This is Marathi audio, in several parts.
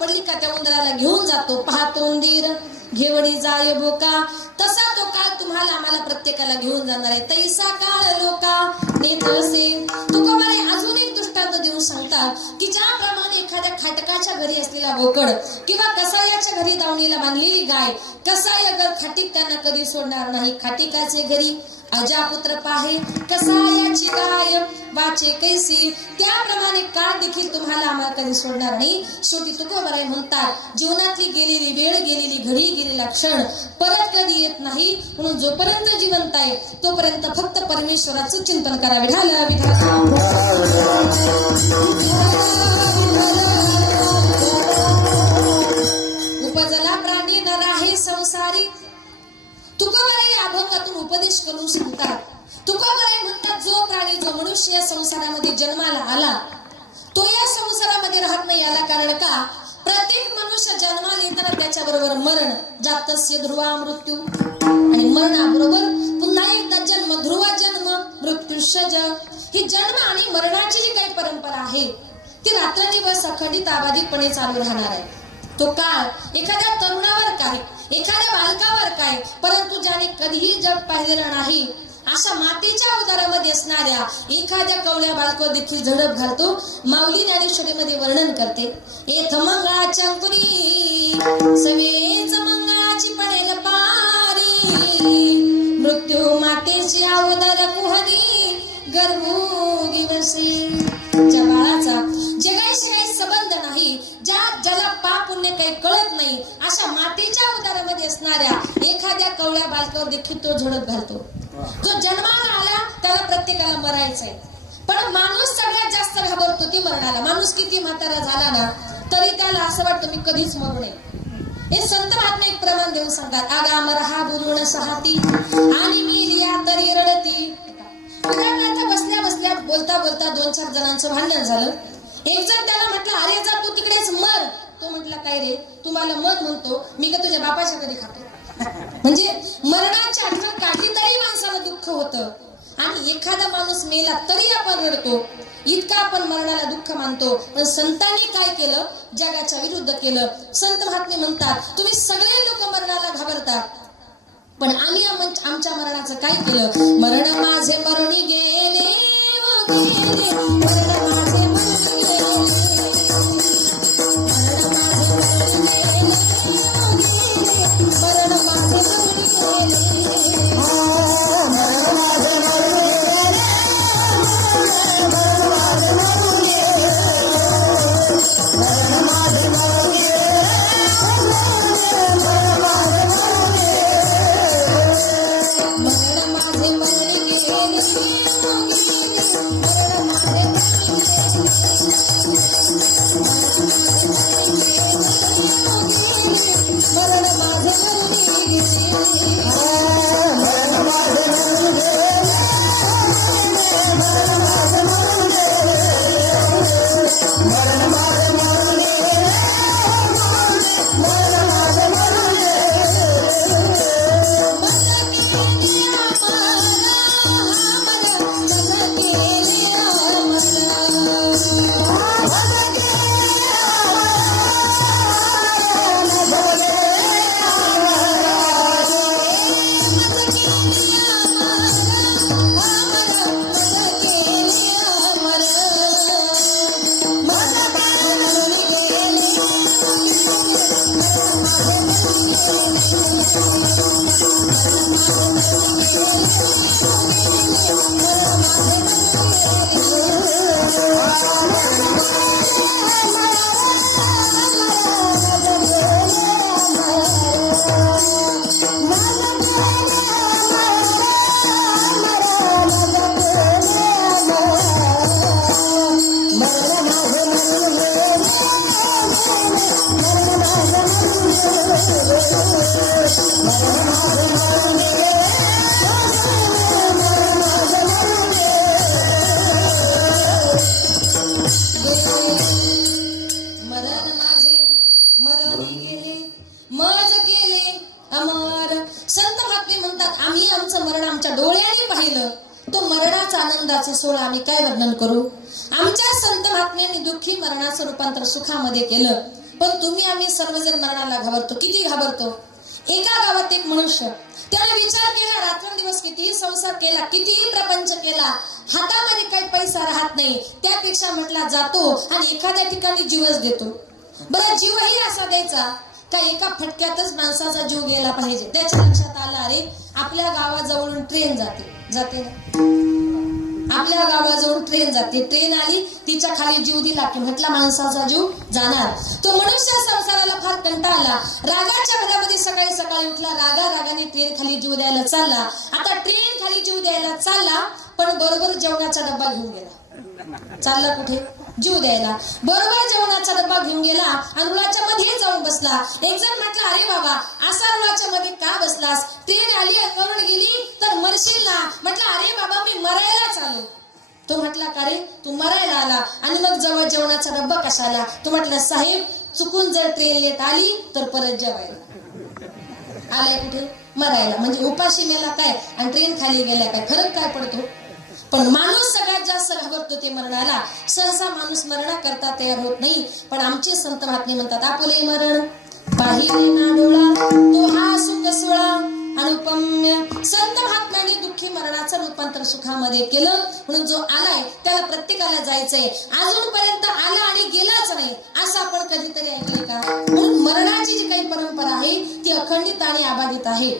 सापडली का त्या उंदराला घेऊन जातो. पाहतो उंदीर घेवडी जाय बोका, तसा तो काळ तुम्हाला आम्हाला प्रत्येकाला घेऊन जाणार आहे. तैसा काळ लोका नेत असे. तुकोबारे अजून एक दृष्टांत देऊन सांगतात की ज्याप्रमाणे एखाद्या खाटकाच्या घरी असलेला बोकड किंवा कसायाच्या घरी दावणीला बांधलेली गाय, कसाय अगर खाटीक त्यांना कधी सोडणार नाही. खाटिकाचे घरी अजापुत्र पाहे, कसायाची गाय वाचे कैसी, त्याप्रमाणे काळ देखील तुम्हाला आम्हाला कधी सोडणार नाही. शेवटी तुकोबाराय म्हणतात जीवनातली गेलेली वेळ, गेलेली घडी, गेलेला क्षण परत कधी येत नाही. म्हणून जोपर्यंत जिवंत आहे तोपर्यंत फक्त परमेश्वराचं चिंतन करावे. उपजला प्राणी नर आहे संसारी. तुकोबाराय या अभंगातून उपदेश करून सांगतात. तुकोबाराय म्हणतात जो प्राणी, जो मनुष्य या संसारामध्ये जन्माला आला तो या संसारामध्ये राहत नाही. याला कारण का? प्रत्येक मनुष्य जन्माला येताना त्याच्याबरोबर मरण, जातस्य ध्रुवा मृत्यू, आणि मरणाबरोबर पुन्हा एकदा जन्म. ध्रुव जन्म मृत्यूशज, ही जन्म आणि मरणाची जी काही परंपरा आहे ती रात्रदिवस अखंडित अबाधितपणे चालू राहणार आहे. तो काळ एखाद्या तरुणावर काय, एखाद्या बालकावर काय, परंतु ज्याने कधीही जग पाहिलेलं नाही अशा मातीच्या उदरामध्ये असणाऱ्या एखाद्या कवल्या बालकावर देखील झडप घालतो. माऊली ज्ञानेश्वरीमध्ये वर्णन करते. एथ मंगळाच्या अंकुरी सवेच मंगळाची पडेल पारी, मृत्यू मातेची अवदर कुहरी गर्भू दिवसी. ज्या बाळाचा जगाशी काही संबंध नाही, ज्याला पाप पुण्य काही कळत नाही, अशा मातेच्या उदरामध्ये असणाऱ्या एखाद्या कवळ्या बालकावर देखील तो झडप घालतो. जो जन्माला आला त्याला प्रत्येकाला मरायचंय, पण माणूस सगळ्यात जास्त घाबरतो ती मरणाला. माणूस किती म्हातारा झाला ना तरी त्याला असं वाटतं मी कधीच मरू नये. हे संत महात्मे एक प्रमाण देऊन सांगतात. आगा मरहा बुरुण सहाती आणि मी लिया तरी रडती. बसल्या बसल्या बोलता बोलता 2-4 जणांचं भांडण झालं. एक जण त्याला म्हटलं अरे जा तू तिकडेच मर. तो म्हटला काय रे, तुम्हाला मर म्हणतो, मी का तुझ्या बापाच्या घरी खातो. म्हणजे मरणाची आठवण काढली तरी माणसाला दुःख होतं, आणि एखादा माणूस मेला तरी आपण रडतो. इतका आपण मरणाला दुःख मानतो. पण संतांनी काय केलं? जगाच्या विरुद्ध केलं. संत महात्मे म्हणतात तुम्ही सगळे लोक मरणाला घाबरतात, पण आम्ही आमच्या मरणाचं काय केलं? मरण माझे मरणी गेले, मरण माझे मरणी गेले. तो मरणाचा आनंदाचा सोहळा आम्ही काय वर्णन करू? आमच्या संत महात्म्यांनी दुःखी मरणाचं रूपांतर सुखामध्ये केलं. पण तुम्ही आम्ही सर्वजण मरणाला घाबरतो. किती घाबरतो? एका गावात एक मनुष्य, त्याने विचार केला, रात्रंदिवस कितीही संसार केला, कितीही प्रपंच केला, हातामध्ये काही पैसा राहत नाही, त्यापेक्षा म्हटला जातो आणि एखाद्या ठिकाणी जीवच देतो. बरं, जीवही असा द्यायचा का एका फटक्यातच माणसाचा जीव गेला पाहिजे. त्याच्या लक्षात आलं, अरे आपल्या गावाजवळून ट्रेन जाते आपल्या गावाजवळून ट्रेन जाते, ट्रेन आली, तिच्या खाली जीव दिला की म्हटला माणसाचा जीव जाणार. तो मनुष्य संसाराला फार कंटाळा आला, रागाच्या भरामध्ये सकाळी सकाळी उठला, रागाने ट्रेन खाली जीव द्यायला चालला. आता ट्रेन खाली जीव द्यायला चालला, पण बरोबर जेवणाचा डब्बा घेऊन गेला. चालला कुठे? जीव द्यायला. बरोबर जेवणाचा डब्बा घेऊन गेला आणि रुळाच्या मध्ये जाऊन बसला. एक जण म्हटलं, अरे बाबा असा रुळाच्या मध्ये का बसलास? ट्रेन आली कवड गेली तर मरशील ना. म्हटलं, अरे बाबा मी मरायलाच आलो. तो म्हटला, का रे तू मरायला आला आणि मग जवळ जेवणाचा डब्बा कशाला? तो म्हटलं, साहेब चुकून जर ट्रेन लेट आली तर परत जेवायला आलाय कुठे? मरायला. म्हणजे उपाशी मेला काय आणि ट्रेन खाली गेल्या काय, फरक काय पडतो? पण माणूस सगळ्यात जास्त घाबरतो ते मरणाला. सहसा माणूस मरणाकरता तयार होत नाही. पण आमचे संत महात्मे म्हणतात, आपले मरण पाहिले ना डोळा, तो हा सुख सोळा अनुपम्य. संत महात्म्यांनी दुःखी मरणाचं रूपांतर सुखामध्ये केलं. म्हणून जो आलाय त्याला प्रत्येकाला जायचंय. अजूनपर्यंत आला आणि गेलाच नाही असं आपण कधीतरी ऐकले का? म्हणून मरणाची जी काही परंपरा आहे ती अखंडित आणि अबाधित आहे.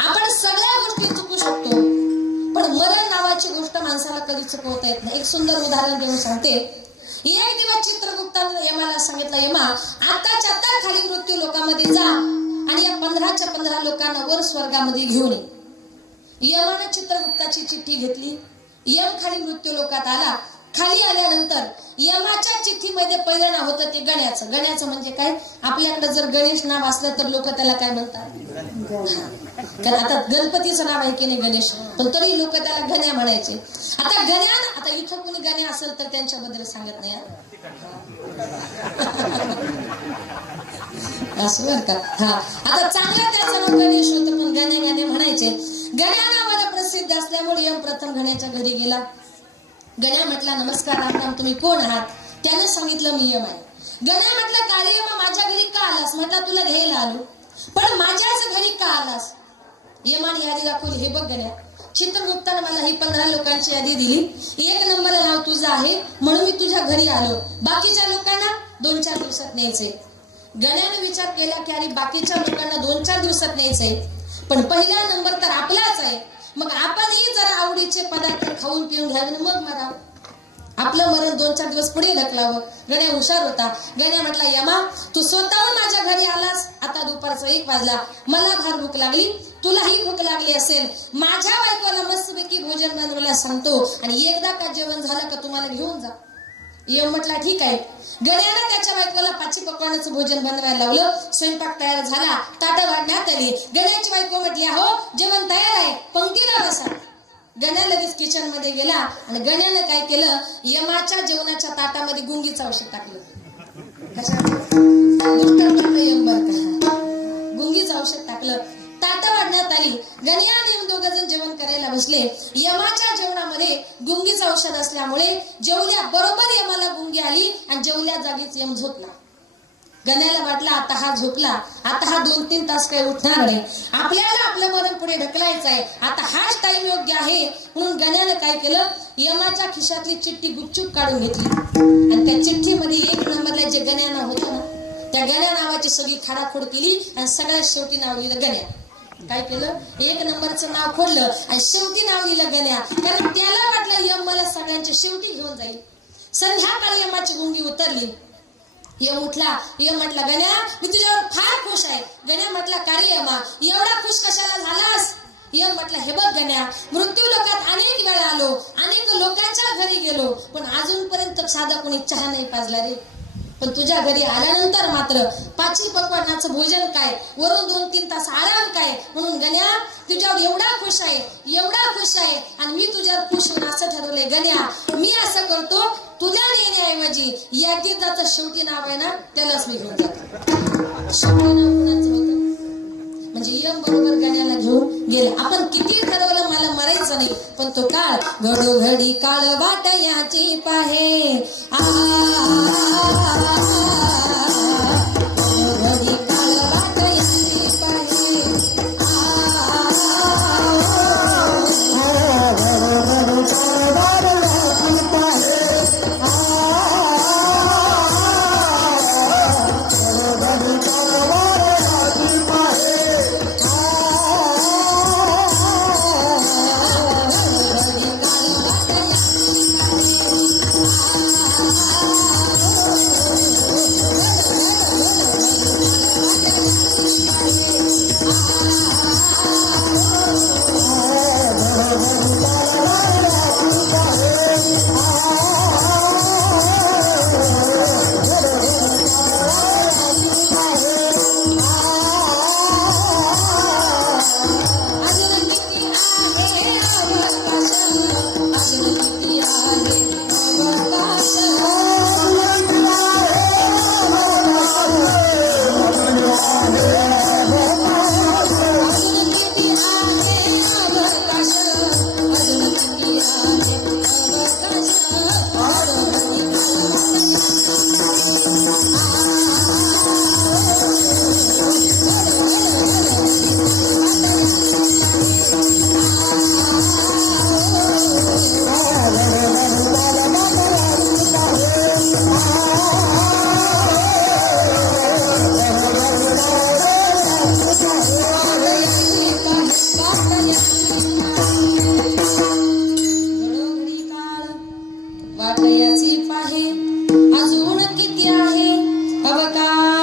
आपण सगळ्या गोष्टी चुकू शकतो, पण मरण नावाची गोष्ट माणसाला कधी चुकवता येत नाही. एक सुंदर उदाहरण देऊन सांगते. एक दिवस चित्रगुप्तानं यमाला सांगितलं, यमा आताच्या आता खाली मृत्यू लोकांमध्ये जा आणि या 15च्या 15 लोकांना वर स्वर्गामध्ये घेऊन ये. यमानं चित्रगुप्ताची चिठ्ठी घेतली. यम खाली मृत्यू लोकात आला. खाली आल्यानंतर यमाच्या चिठ्ठीमध्ये पहिलं नाव होतं ते गण्याचं. गण्याचं म्हणजे काय? आपल्याकडे जर गणेश नाव असलं तर लोक त्याला काय म्हणतात? कारण आता गणपतीचं नाव आहे की नाही गणेश, पण तरी लोक त्याला गण्या म्हणायचे. आता गण्या, आता इथं कोणी गण्या असेल तर त्यांच्याबद्दल सांगत नाही असं बरं का. हा, आता चांगला त्याचं नाव गणेश होतं, पण गणे म्हणायचे. गण्या नावाला प्रसिद्ध असल्यामुळे यम प्रथम गण्याच्या घरी गेला. गण्या म्हटला, नमस्कार राम, तुम्ही कोण आहात? त्याने सांगितलं, मी यम आहे. गण्या म्हटलं, काळे यमा माझ्या घरी का आलास? म्हटलं, तुला घ्यायला आलो. पण माझ्याच घरी का आलास? यमाने यादी दाखवली. हे बघ गण्या, चित्रगुप्ताने मला ही 15 लोकांची यादी दिली. 1 नंबर नाव तुझं आहे म्हणून मी तुझ्या घरी आलो. बाकीच्या लोकांना 2-4 दिवसात न्यायचंय. गण्याने विचार केला की अरे बाकीच्या लोकांना 2-4 दिवसात न्यायचंय, पण पहिला नंबर तर आपलाच आहे. मग आपणही जरा आवडीचे पदार्थ खाऊन पिऊन घ्यावे, मग मरा. आपलं मरण 2-4 दिवस पुढे ढकलावं. गण्या हुशार होता. गण्या म्हटला, यमा तू स्वतःहून माझ्या घरी आलास. आता दुपारचा 1 वाजला, मला फार भूक लागली, तुलाही भूक लागली असेल. माझ्या बायकोला मस्तपैकी भोजन बनवायला सांगतो आणि एकदा का जेवण झालं का तुम्हाला घेऊन जा. यम म्हटला, ठीक आहे. गण्याला त्याच्या बायकोला 5 पकवानाचं भोजन बनवायला लावलं. स्वयंपाक तयार झाला, ताटं वाढण्यात आली. गण्याची बायको म्हटली, हो जेवण तयार आहे, पंक्तीला बसा. गण्या लगेच किचन मध्ये गेला आणि गण्याने काय केलं, यमाच्या जेवणाच्या ताटामध्ये गुंगीचं औषध टाकलं. गुंगीचं औषध टाकलं. ताटं वाढण्यात आली. गण्या आणि यम दोघं जण जेवण करायला बसले. यमाच्या जेवणामध्ये गुंगीचं औषध असल्यामुळे जेवल्या बरोबर यमाला गुंगी आली आणि जेवल्या जागीच यम झोपला. गण्याला वाटलं आता हा झोपला, आता हा 2-3 तास काही उठणार नाही, आपल्याला आपलं मरण पुढे ढकलायचं आहे, आता हाच टाइम योग्य आहे. म्हणून गण्यानं काय केलं, यमाच्या खिशातली चिठ्ठी गुपचूप काढून घेतली आणि त्या चिठ्ठीमध्ये 1 नंबरला जे गण्या नाव होतं ना, त्या गण्या नावाची सगळी खाडाखोड केली आणि सगळ्यात शेवटी नाव लिहिलं गण्या. काय केलं, 1 नंबरचं नाव खोडलं आणि शेवटी नाव लिहिलं गण्या. कारण त्याला वाटलं यम मला सगळ्यांच्या शेवटी घेऊन जाईल. संध्याकाळी यमाची गुंगी उतरली. यम उठला. यम म्हटला, गण्या मी तुझ्यावर फार खुश आहे. गण्या म्हटला, का रे यमा एवढा खुश कशाला झालास? यम म्हटला, हे बघ गण्या, मृत्यू लोकात अनेक वेळा आलो, अनेक लोकांच्या घरी गेलो, पण अजूनपर्यंत साधा कोणी चहा नाही पाजला रे. पण तुझ्या घरी आल्यानंतर मात्र 5 पकवानाचं भोजन काय, वरून 2-3 तास आराम काय. म्हणून गण्या तुझ्यावर एवढा खुश आहे, एवढा खुश आहे आणि मी तुझ्यावर खुश होऊन असं ठरवलंय. गण्या मी असं करतो, तुला नेण्याऐवजी यादीचं शेवटी नाव आहे ना त्यालाच मी घेऊन जातो. शेवटी नाव कुणाचं होतं म्हणजे यम बरोबर गण्याला घेऊन गेले. आपण किती ठरवलं मला मरायचं नाही, पण तो काळ घडोघडी काळ वाट याची पाहे.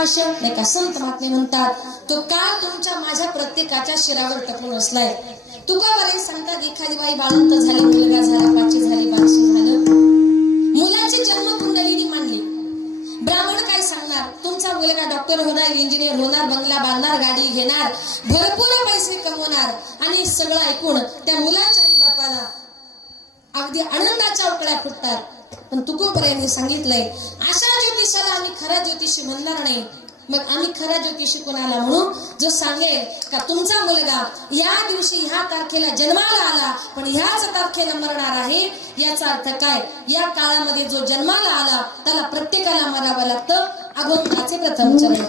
नाश नाही का संत महात्मे म्हणतात, तो काळ तुमच्या माझ्या प्रत्येकाच्या शिरावर टपून असलाय. तुका बरे सांगतात, एखादी बाई बाळंत झाली, मुलगा झाला, पाची झाली, बारशी झालं, मुलाची जन्म कुंडलिनी मांडली. ब्राह्मण काय सांगणार, तुमचा मुलगा डॉक्टर होणार, इंजिनियर होणार, बंगला बांधणार, गाडी घेणार, भरपूर पैसे कमवणार, आणि सगळं ऐकून त्या मुलाच्या आई बापाला अगदी आनंदाच्या उकळ्या फुटतात. पण तुकोबरायांनी सांगितलंय, अशा ज्योतिषाला आम्ही खरा ज्योतिषी म्हणणार नाही. मग आम्ही खरा ज्योतिषी कोणाला म्हणू, जो सांगेल का तुमचा मुलगा या दिवशी ह्या तारखेला जन्माला आला, पण ह्याच तारखेला मरणार आहे. याचा अर्थ काय, या काळामध्ये जो जन्माला आला त्याला प्रत्येकाला मरावं लागतं. अभंगाचे प्रथम चरण.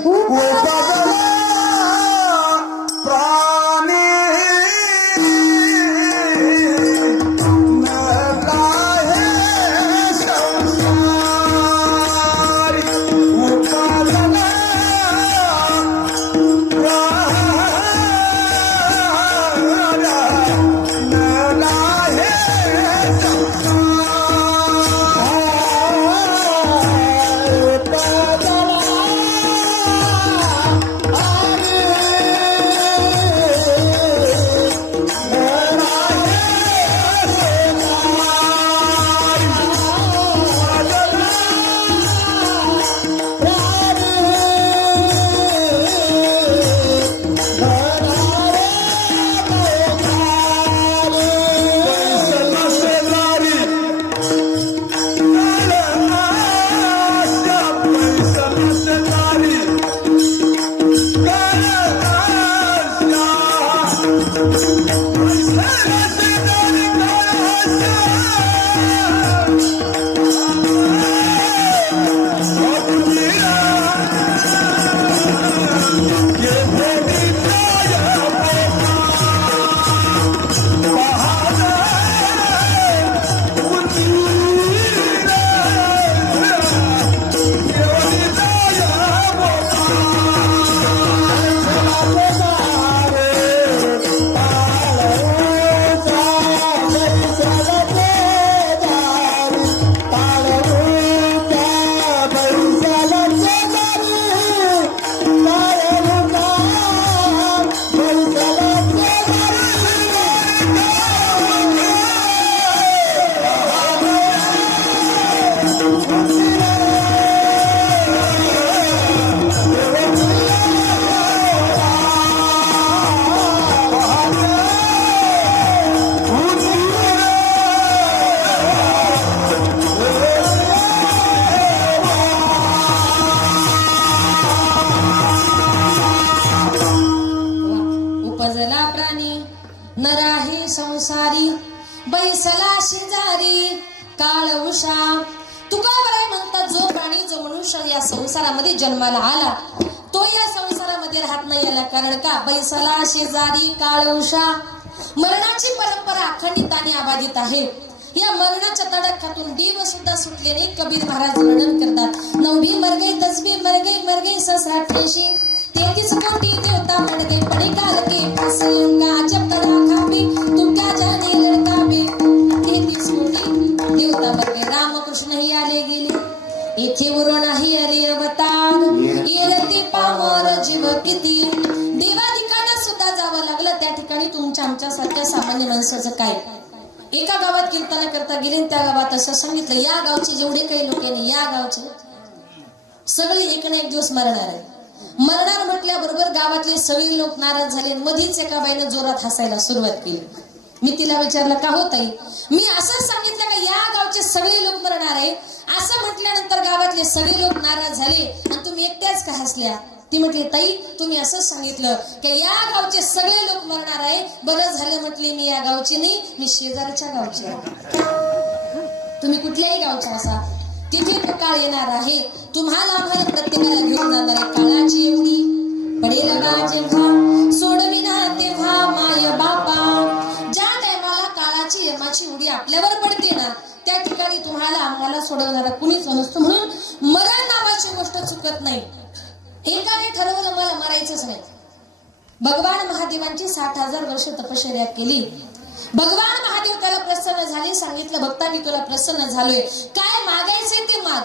संसारी बैसला शेजारी काळ उषा. तुकोबराय म्हणतात, जो प्राणी जो मनुष्य या संसारामध्ये जन्माला आला, तो या संसारामध्ये राहत नाही. याला कारण का, बैसला शेजारी काळ उषा. मरणाची परंपरा अखंडित आणि अबाधित आहे. या मरणाच्या तडाख्यातून देव सुद्धा सुटले नाही. कबीर महाराज वर्णन करतात, 9 भी मर गई, 10 भी मर गई 688, 33 कोटी देवता मर गए, पड़े काल के पास लंगा, जब तड़ाखा भी तुम क्या जाने लड़का भी. 33 कोटी देवता मर गए. रामकृष्णही आले गेले, इथे उरो नाही आले अवतार. येरती पामर जीव किती. देवाधिकांना सुद्धा जावं लागलं. त्या ठिकाणी तुमच्या आमच्यासारख्या सामान्य माणसाचं काय. एका गावात कीर्तन करता गेले, त्या गावात असं सांगितलं, या गावचे जेवढे काही लोक आहे, या गावचे सगळे एक ना एक दिवस मरणार आहे. मरणार म्हटल्याबरोबर गावातले सगळे लोक नाराज झाले. मधीच एका बाईने जोरात हसायला सुरुवात केली. मी तिला विचारलं, का होत आहे. मी असं सांगितलं का या गावचे सगळे लोक मरणार आहे. असं म्हटल्यानंतर गावातले सगळे लोक नाराज झाले आणि तुम्ही एकट्याच का हसल्या. ती म्हटली, ताई तुम्ही असंच सांगितलं की या गावचे सगळे लोक मरणार आहे. बरं झालं म्हटली, मी या गावची नाही, मी शेजारच्या गावची आहे. तुम्ही कुठल्याही गावच्या असा, तिथे तो काळ येणार आहे. तुम्हाला आम्हाला प्रत्येकाला घेऊन जाणार आहे. काळाची एवढी पडेल ना जेव्हा, सोडविना तेव्हा माय बापा. ज्या टायमाला काळाची यमाची उडी आपल्यावर पडते ना, त्या ठिकाणी तुम्हाला आम्हाला सोडवणारा कुणीच नसतो. म्हणून मरण नावाची गोष्ट चुकत नाही. एकाने ठरवलं मला मरायचंच नाही. भगवान महादेवांची 60,000 वर्ष तपश्चर्या केली. भगवान महादेव त्याला प्रसन्न झाले. सांगितलं, भक्ता मी तुला प्रसन्न झालोय, काय मागायचंय ते माग.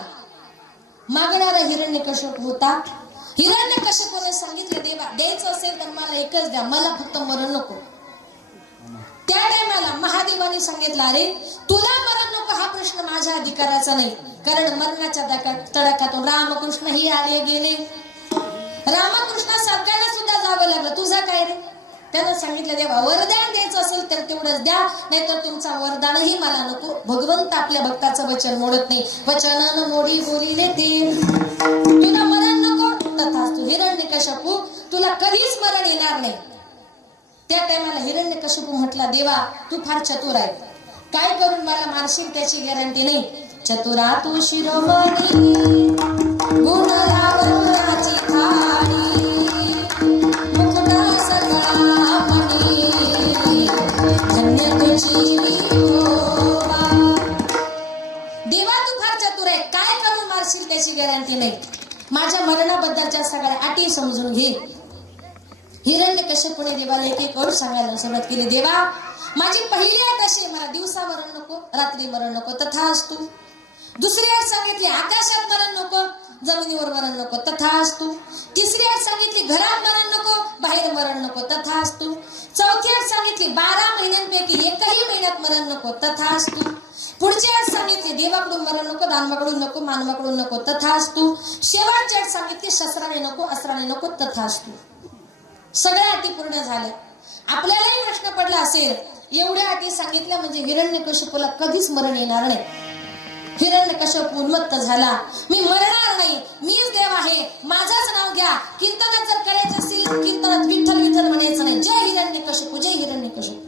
मागणारा हिरण्यकश्यप होता. हिरण्यकश्यपूने सांगितलं, देवा द्यायचं असेल तर मला एकच द्या, मला फक्त मरण नको. त्या टायमाला महादेवाने सांगितलं, अरे तुला मरण नको हा प्रश्न माझ्या अधिकाराचा नाही, कारण मरणाच्या तडाख्यातून रामकृष्ण ही आले गेले. रामकृष्ण सरकारला सुद्धा जावं लागलं, तुझा काय रे? त्यानं सांगितलं, देवा वरदान द्यायचं असेल तर तेवढंच द्या, नाहीतर तुमचा वरदानही मला नको. भगवंत आपल्या भक्ताचं वचन मोडत नाही. वचनानं मोडी बोलिले ते. तुला मरण नको तथास्तु. हिरण्यकश्यपू तुला कधीच मरण येणार नाही. त्या टायमाला हिरण्यकश्यपू म्हटला, देवा तू फार चतुर आहे, काय करून मला मारशील त्याची गॅरंटी नाही. चतुरा तू शिरोमणी गुण लावण्याची थाळी, मुकुटा सदा मणी, धन्य तुझी विठोबा. देवा तू फार चतुर आहे, काय करून मारशील त्याची गॅरंटी नाही. माझ्या मरणाबद्दलच्या सगळ्या अटी समजून घे. हिरण्यकश्यपूने देवाला एक एक करून सांगायला सुरुवात केली, देवा माझी पहिली अट अशी, मला दिवसा मरण नको, रात्री मरण नको, तथास्तु. दुसरी अट सांगितली, आकाशात मरण नको, जमिनीवर मरण नको, तथास्तु. तिसरी अट सांगितली, घरात मरण नको, बाहेर मरण नको, तथास्तु. चौथी अट सांगितली, 12 महिन्यांपैकी एकही महिन्यात मरण नको, तथास्तु. पुढची अट सांगितली, देवाकडून मरण नको, दानवाकडून नको, मानवाकडून नको, तथास्तु. शेवटची अट सांगितली, शस्त्राने नको, अस्त्राने नको, तथास्तु. सगळ्या अटी पूर्ण झाल्या. आपल्यालाही प्रश्न पडला असेल, एवढ्या अटी सांगितल्या म्हणजे हिरण्यकश्यपूला कधीच मरण येणार नाही. हिरण्यकश्यपू उन्मत्त झाला, मी मरणार नाही, मीच देव आहे, माझंच नाव घ्या. कीर्तनात जर करायचं असेल, कीर्तनात विठ्ठल विठ्ठल म्हणायचं नाही, जय हिरण्यकश्यपू, जय हिरण्यकश्यपू.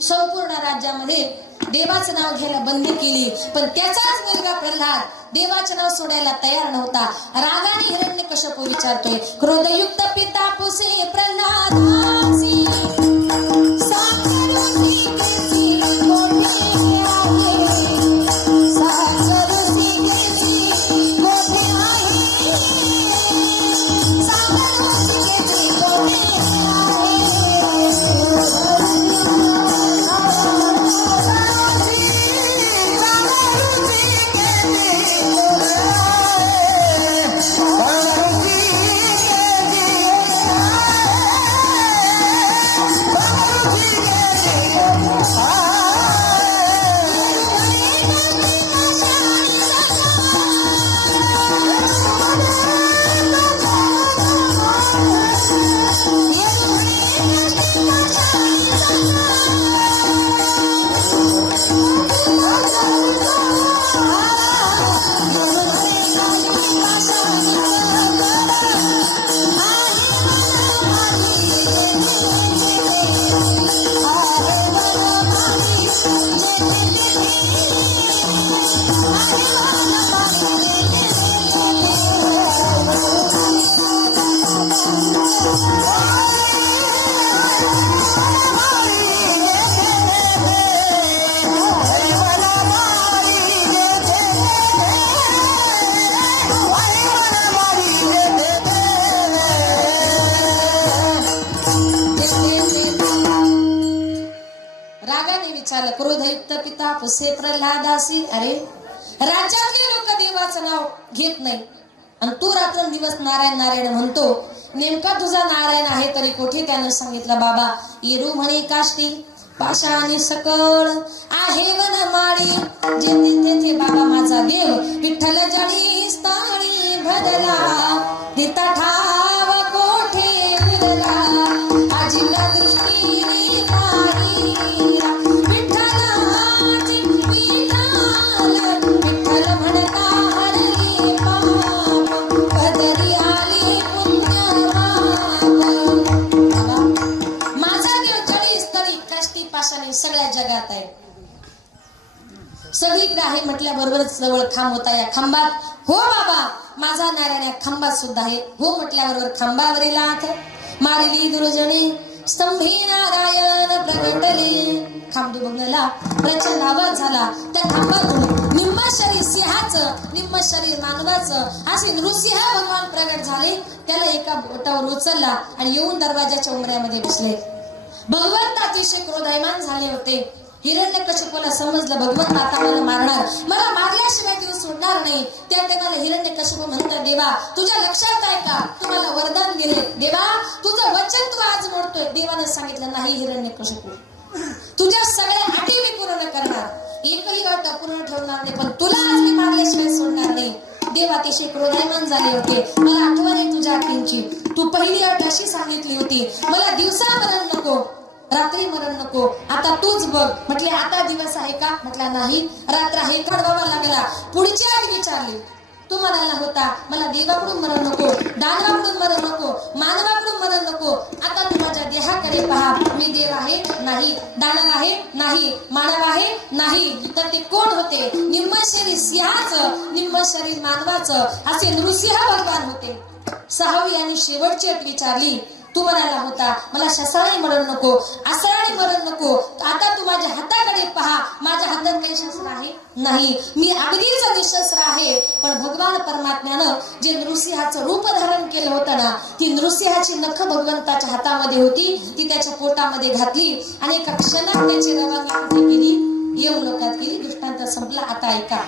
संपूर्ण राज्यामध्ये देवाचं नाव घ्यायला बंदी केली, पण त्याचाच मुलगा प्रल्हाद देवाचं नाव सोडायला तयार नव्हता. रागाने हिरण्यकश्यपू विचारतोय, क्रोधयुक्त पिता पुसे प्रल्हादासी, क्रोधयुक्त पिता पुसे प्रल्हादासी. अरे राज्यातले लोक देवाचं नाव घेत नाही आणि तू रात्रंदिवस नारायण नारायण म्हणतो. नेमका तुझा नारायण आहे तरी कोठे? त्यानं सांगितलं, बाबा येरू म्हणे काष्टी पाशाने सकळ आहे वनमाळी, जेथे तेथे बाबा माझा देव विठ्ठल जळी स्थानी भरला, तिथा ठाव कोठे विरला, आजीला दृष्टी नाही विठ्ठलाची विठाल, विठ्ठल म्हणता हरली पाप, पदरी आली पुण्यवाप. माझा देव जळी स्थळी काष्टी पाशाने सगळ्या जगात आहे, सगळीकडे आहे म्हटल्याबरोबरच जवळ खांब होता. या खांबात हो बाबा माझा नारायण या खांबात सुद्धा आहे. हो म्हटल्याबरोबर खांबावरील हात मारली दुर्जने स्तंभी नारायण प्रगटले. खांब दुभंगला प्रचंड आवाज झाला. त्या खांबातून निम्म शरीर सिंहाचं निम्म शरीर मानवाचं असे नृसिंह भगवान प्रगट झाले. त्याला एका बोटावर उचलला आणि येऊन दरवाजाच्या उमऱ्यामध्ये बसले. भगवंत अतिशय क्रोधायमान झाले होते. हिरण्यकश्यपूला समजलं भगवंत आता मला मारणार, मला मारल्याशिवाय दिवस सोडणार नाही. त्या टायमाला हिरण्यकश्यप म्हणतात, देवा तुझ्या लक्षात आहे का, तुम्हाला वरदान दिले, देवा तुझं वचन तू आज मोडतोय. देवाने सांगितलं, नाही हिरण्यकश्यपू, तुझ्या सगळ्या अटी मी पूर्ण करणार, एकही अट अपूर्ण ठेवणार नाही, पण तुला आज मी मारल्याशिवाय सोडणार नाही. देव अतिशय क्रोधायमान झाले होते. मला आठवण आहे तुझ्या अटींची. तू पहिली अट अशी सांगितली होती, मला दिवसा मरण नको, रात्री मरण नको. आता तूच बघ. म्हटले आता दिवस आहे का, म्हटला नाही, रात्र आहे. कडवावा लागला. पुढची अट विचारली. तू म्हणाला होता मला देवाकडून मरण नको, दानवाकडून मरण नको, मानवाकडून मरण नको. आता तू माझ्या देहाकडे पहा, मी देव आहे नाही, दानव आहे नाही, मानव आहे नाही, तर ते कोण होते? निम्म शरीर सिंहाचं, निम्म शरीर मानवाचं, असे नृसिंह भगवान होते. सहावी आणि शेवटची अट विचारली. तू म्हणाला होता मला शस्त्राने मरण नको, अस्त्राने मरण नको. आता तू माझ्या हाताकडे पहा, माझ्या हातात काही शस्त्र आहे नाही, मी अगदीच निशस्त्र आहे. पण भगवान परमात्म्यानं जे नृसिंहाचं रूप धारण केलं होतं ना, ती नृसिंहाची नख भगवंताच्या हातामध्ये होती, ती त्याच्या पोटामध्ये घातली आणि एका क्षणात त्याची रवानगी केली, यमलोकात गेली. दृष्टांत संपला. आता ऐका,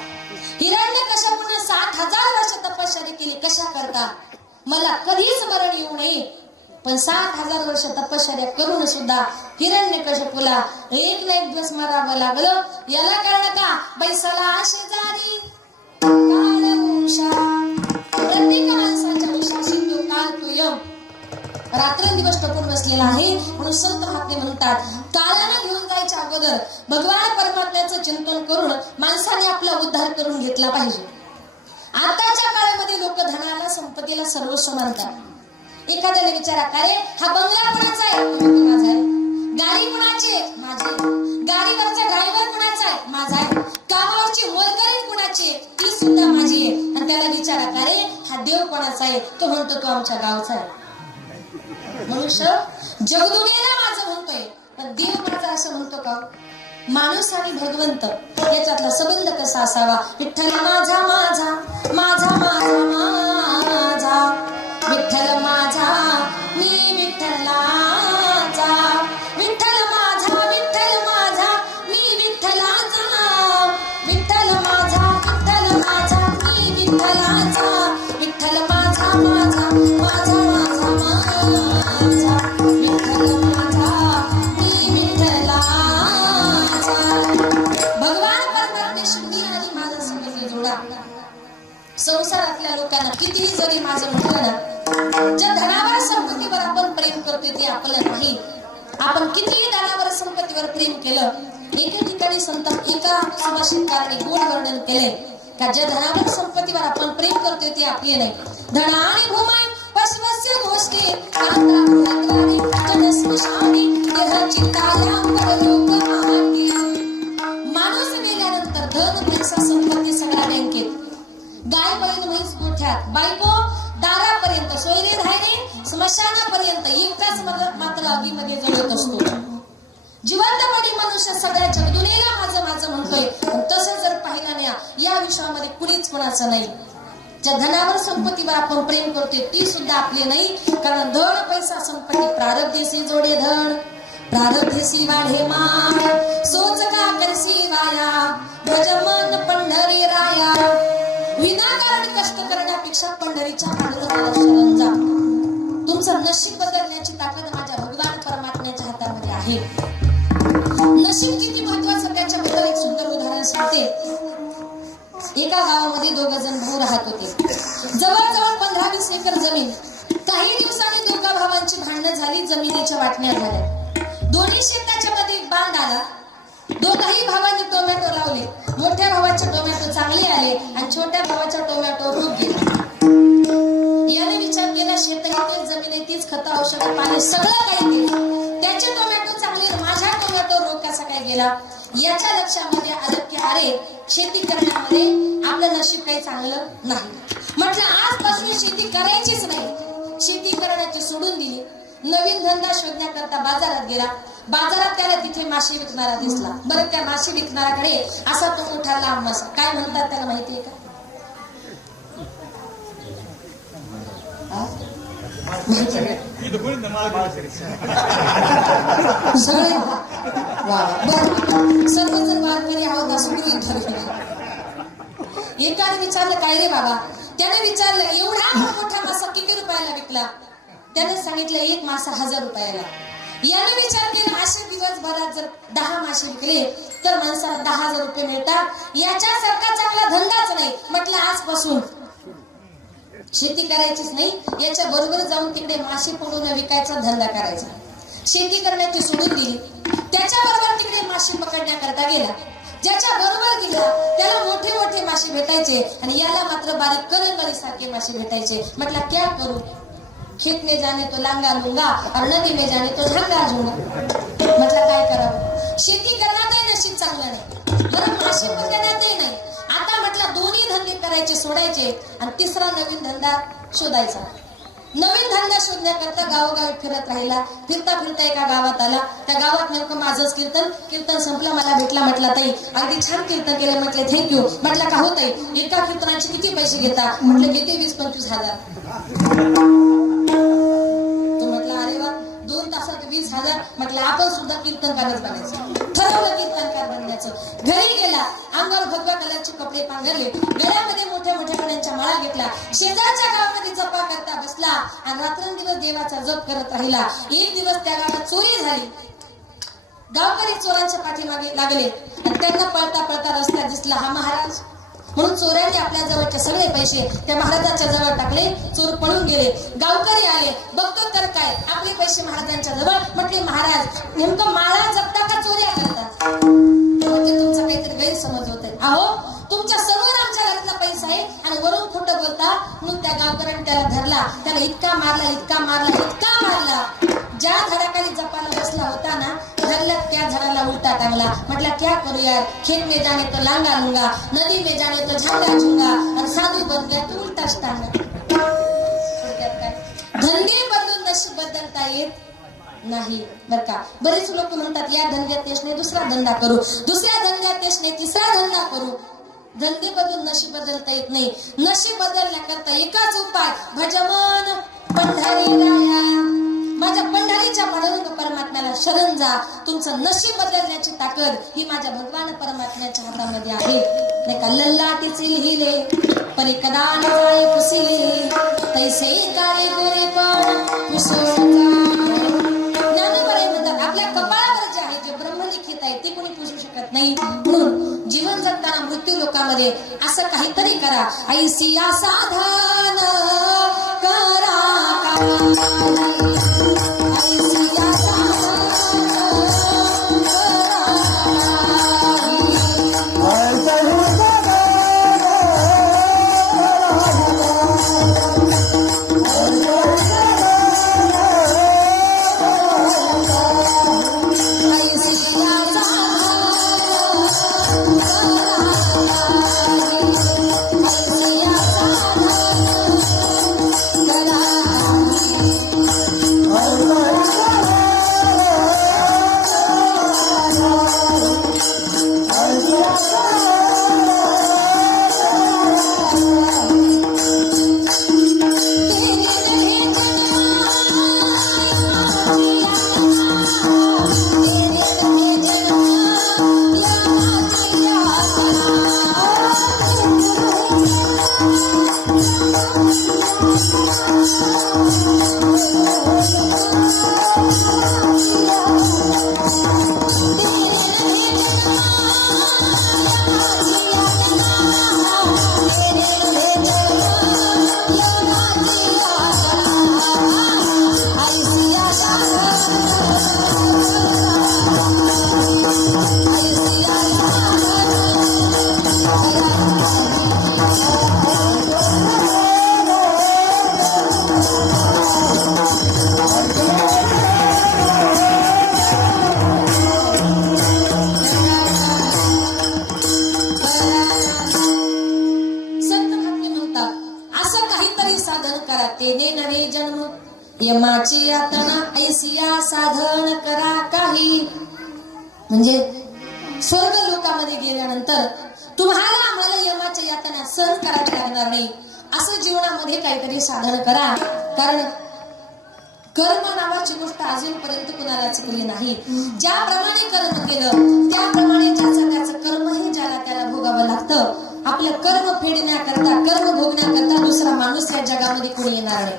हिरण्यकश्यपूने 60,000 वर्ष तपश्चर्या केली. कशा करता? मला कधीच मरण येऊ नये. पण 60,000 वर्ष तपश्चर्या करून सुद्धा हिरण्यकश्यपूला एक ना एक दिवस मरावं लागलं. याला कारण का? बैसला शेजारी प्रत्येक माणसाच्या विश्वासी तो काल तो यम रात्रंदिवस टपून बसलेला आहे. म्हणून संत महात्मे म्हणतात, काळाला घेऊन जायच्या अगोदर भगवान परमात्म्याचं चिंतन करून माणसाने आपला उद्धार करून घेतला पाहिजे. आताच्या काळामध्ये लोक धनाला संपत्तीला सर्वस्व मानतात. एखाद्याला विचारा, का रे हा बंगला कोणाचा आहे? माझा आहे. गाडी कोणाची आहे? माझी. गाडीवरचा ड्रायव्हर कोणाचा आहे? माझा आहे. कामावरची मोलकरीण कोणाची आहे? ती सुद्धा माझी आहे. आणि त्याला विचारा, का रे हा देव कोणाचा आहे? तो म्हणतो तो आमच्या गावचा आहे. मनुष्य जगदुनियेला माझं म्हणतोय, पण देव माझा असं म्हणतो का? माणूस आणि भगवंत याच्यातला संबंध कसा असावा? विठ्ठल माझा माझा माझा माझा माझा, विठ्ठल माझा मी विठ्ठलाचा, विठ्ठल माझा मी विठ्ठलाचा, विठ्ठल माझा मी विठ्ठलाचा, विठ्ठल माझा माझा माझा माझा माझा, विठ्ठल माझा मी विठ्ठलाचा. भगवान परमात्म्याशी मी आणि माझा संबंध जोडा. संसारातल्या लोकांना कितीही जरी माझं म्हटलं ना, ज्या धनावर संपत्तीवर आपण प्रेम करतोय ते आपलं नाही. आपण कितीही धनावर संपत्तीवर प्रेम केलं, एका ठिकाणी संत एका सुभाषितकाराने गोड वर्णन केले का ज्या धनावर संपत्तीवर आपण प्रेम करतोय ते आपले नाही. धनानि भूमाय पशवस्य गोष्टी कांद्रापुराद्वारे जनस्मशानी देह चित्तायां परलोक महाती. माणूस मेल्यानंतर धन पैसा संपत्ती सगळ्या बँकेत, गायपर्यंत म्हैस गोठ्यात, बायको दारापर्यंत, सोयरे धायरे स्मशानापर्यंत, एकटाच मात्र अग्नीमध्ये जळत असतो. जिवंतपणी मनुष्य सगळ्या जगदुनियेला माझं माझं म्हणतोय. तसं जर पाहिलं नाही या विश्वामध्ये कुणीच कोणाचं नाही. ज्या धनावर संपत्तीवर आपण प्रेम करतोय ती सुद्धा आपली नाही. कारण धन पैसा संपत्ती प्रारब्धेसी जोडे धन, प्रारब्धेसी वाढे मान, सोच का करसी वाया, भजमन पंढरी राया. विनाकारण कष्ट करण्यापेक्षा पंढरीच्या पांडुरंगाला शरण जा. तुमचं नशीब बदलण्याची ताकद माझ्या भगवान परमात्म्याच्या हातामध्ये आहे. नशीब किती महत्वाचं त्याच्याबद्दल एक सुंदर उदाहरण सांगते. एका गावामध्ये 2 जण भाऊ राहत होते. जवळजवळ 15-20 एकर जमीन. काही दिवसांनी दोघा भावांची भांडणं झाली, जमिनीच्या वाटण्या झाल्या. दोन्ही शेताच्या मध्ये बांध आला. दोघाही भावांनी टोमॅटो लावले. मोठ्या भावाचे टोमॅटो चांगले आले आणि छोट्या भावाचा टोमॅटो रोग गेला. याने विचार केला, शेत आहे, जमीन आहे, तीच खतं, औषधं, पाणी सगळं काही केलं, त्याचे टोमॅटो चांगले, माझ्या टोमॅटो रोग कसा काय गेला? याच्या लक्षामध्ये आलं की अरे शेती करण्यामध्ये आपलं नशीब काही चांगलं नाही. म्हटलं आजपासून शेती करायचीच नाही. शेती करण्याची सोडून दिली. नवीन धंदा शोधण्याकरता बाजारात गेला. बाजारात त्याला तिथे मासे विकणारा दिसला. बरं, त्या मासे विकणाऱ्याकडे असा तो मोठा लांब मासा, काय म्हणतात त्याला माहितीये का? वा बर सर्वजण वारकरी आहोत असं गृहीत धरूया. एकाने विचारलं काय रे बाबा, त्याने विचारलं एवढा मोठा मासा किती रुपयाला विकला? त्याने सांगितलं एक मासा 1000 रुपयाला. याने विचार केला असे दिवसभरात जर 10 मासे विकले तर माणसाला 10,000 रुपये मिळतात. याच्यासारखा चांगला धंदाच नाही. म्हटलं आजपासून शेती करायचीच नाही, याच्या बरोबर जाऊन तिकडे मासे पकडून विकायचा धंदा करायचा. शेती करण्याची सोडून दिली, त्याच्याबरोबर तिकडे मासे पकडण्याकरता गेला. ज्याच्या बरोबर गेला त्याला मोठे मोठे मासे भेटायचे आणि याला मात्र बारीक करंगळी सारखे मासे भेटायचे. म्हटलं क्या करू, खेत में जाने तो लांगा लुंगा और नदी में जाने तो झांगा झुंगा. म्हटलं काय करावं, शेती करण्यातही नशीब चांगलं नाही, बरं मासे पकडण्यातही नाही. आता म्हटलं दोन्ही धंदे करायचे सोडायचे आणि तिसरा नवीन धंदा शोधायचा. नवीन धंदा शोधण्याकरता गावोगावी फिरत राहिला. फिरता फिरता एका गावात आला. त्या गावात नेमकं माझंच कीर्तन संपलं. मला भेटला, म्हटला ताई अगदी छान कीर्तन केलं. म्हटले थँक्यू. म्हटलं का हो ताई, एका कीर्तनाचे किती पैसे घेता? म्हटलं घेते 20-25 हजार. तो म्हटला अरे वा, 2 तासात 20,000. म्हटलं आपण सुद्धा कीर्तनकारच बनायचं. ठरवलं कीर्तनकार बनण्याचं. घरी गेला, अंगावर भगवा कलरचे कपडे पांघरले, गळ्यामध्ये मोठ्या मोठ्या कड्यांच्या माळा घेतला, शेजारच्या गावामध्ये जपा करता बसला आणि रात्रंदिवस देवाचा जप करत राहिला. एक दिवस त्या गावात चोरी झाली. गावकरी चोरांच्या पाठीमागे लागले आणि त्यांना पळता पळता रस्त्यात दिसला हा महाराज. म्हणून चोरांनी आपल्या जवळचे सगळे पैसे त्या महाराजांच्या जवळ टाकले. चोर पळून गेले. गावकरी आले, बघतो तर काय आपले पैसे महाराजांच्या जवळ. म्हटले महाराज नेमकं माळा जपता का चोऱ्या करतात? म्हणजे तुमचा काहीतरी गैरसमज होत आहे. अहो तुमच्या समोर आमच्या घरातला पैसा आहे आणि वरून खोटं बोलता. म्हणून त्या गावकऱ्याने त्याला धरला. त्याला इतका मारला. ज्या झाडाखाली जपाला बसला होता ना, धरला त्या झाडाला उलटा टांगला. म्हटला क्या करू यार, खेत में जाने तो लांगा लुंगा, नदी में जाने तो झांगा झुंगा आणि साधू बन गया तो उलटाच टांगा. धंदे बदलून नशीब बदलता येत नाही बर का. बरेच लोक म्हणतात या धंद्यात यश नाही दुसरा धंदा करू, दुसऱ्या धंद्यात यश नाही तिसरा धंदा करू. धंदे बदलून नशीब बदलता येत नाही. नशीब बदलण्याकरता एकच उपाय, भजमन पंढरीला. माझ्या पंढरीच्या पांडुरंग परमात्म्याला शरण जा. तुमचं नशीब बदलण्याची ताकद ही माझ्या भगवान परमात्म्याच्या हातामध्ये आहे. नाही का लल्लाटीचे लिहिले परी कदा न जाळे पुसिले, तैसे काळे गोरे पण पुसोन ज्ञानोबराय म्हणतात आपल्या कपाळावर जे आहे जे ब्रह्मलिखित आहे ते कोणी पुसू शकत नाही. म्हणून जीवन जगताना मृत्यू लोकांमध्ये असं काहीतरी करा. ऐसी या साधन करा यमाची यातना ऐसिया साधन करा काही. म्हणजे स्वर्ग लोकामध्ये गेल्यानंतर तुम्हाला आम्हाला यमाच्या यातना सहन करावी लागणार नाही. असं जीवनामध्ये काहीतरी साधन करा. कारण कर्म नावाची गोष्ट अजूनपर्यंत कुणाला चुकली नाही. ज्याप्रमाणे कर्म केलं त्याप्रमाणे ज्याचं त्याचं कर्म हे ज्याला त्याला भोगावं लागतं. आपलं कर्म फेडण्याकरता, कर्म भोगण्याकरता दुसरा माणूस या जगामध्ये कोणी येणार नाही.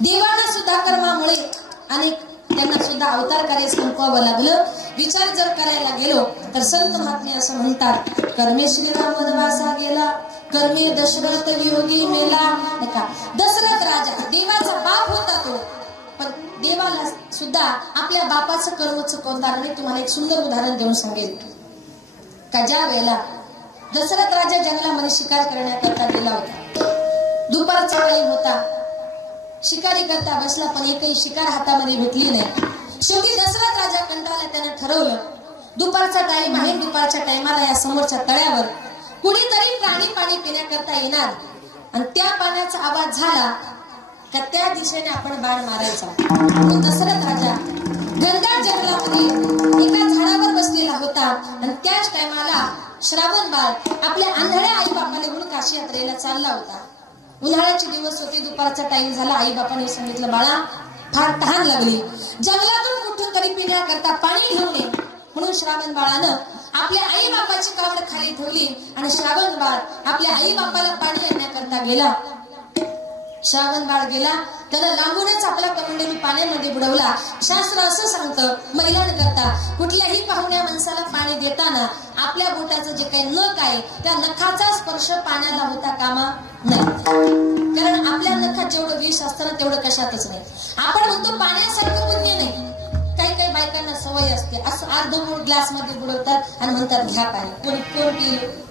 देवांना सुद्धा कर्मामुळे अनेक त्यांना सुद्धा अवतार कार्य संपवावं लागलं. विचार जर करायला गेलो तर संत महात्मे असं म्हणतात, कर्मे श्रीराम वनवासा गेला, कर्मे दशरथ वियोगी मेला. नका, दशरथ राजा देवाचा बाप होता तो, पण देवाला सुद्धा आपल्या बापाचं कर्म चुकवणार नाही. तुम्हाला एक सुंदर उदाहरण देऊन सांगेल का, ज्या वेळेला दशरथ राजा जंगलामध्ये शिकार करण्याकरता गेला होता, दुपारचा टाइम होता, शिकारी करता बसला पण एकही शिकार हातामध्ये भेटली नाही. शेवटी दशरथ राजा कंटाळला, त्यानं ठरवलं दुपारचा टाइम आहे, दुपारच्या टाइमाला या समोरच्या तळ्यावर कुणीतरी प्राणी पाणी पिण्याकरता येणार आणि त्या पाण्याचा आवाज झाला का त्या दिशेने आपण बाण मारायचा. दशरथ राजा घनदाट जंगलामध्ये एका झाडावर बसलेला होता आणि त्याच टाइमाला श्रावण बाळ आपल्या आंधळ्या आई बापाला घेऊन काशी यात्रेला चालला होता. उन्हाळ्याचे दिवस होते, दुपारचा टाइम झाला. आई बापाने सांगितलं, बाळा फार तहान लागली, जंगलातून कुठून तरी पिण्याकरता पाणी घेऊन ये. म्हणून श्रावण बाळानं आपल्या आई बापाची कावड खाली ठेवली आणि श्रावण बाळ आपल्या आई बापाला पाणी आणण्याकरता गेला. श्रावण बाळ गेला, त्याला लांबूनच आपला कमंडलू पाण्यामध्ये बुडवला. शास्त्र असं सांगतं, महिलांकरता कुठल्याही पाहुण्या माणसाला पाणी देताना आपल्या बोटाचं जे काही नख आहे त्या नखाचा स्पर्श पाण्याला होता कामा नाही. कारण आपल्या नखात जेवढं विष असतं ना तेवढं कशातच नाही. आपण म्हणतो पाण्यासारखं पुण्य नाही. काही काही बायकांना सवय असते, असं अर्धमोड ग्लास मध्ये बुडवतात आणि म्हणतात घ्या पाणी. कोण पिईल?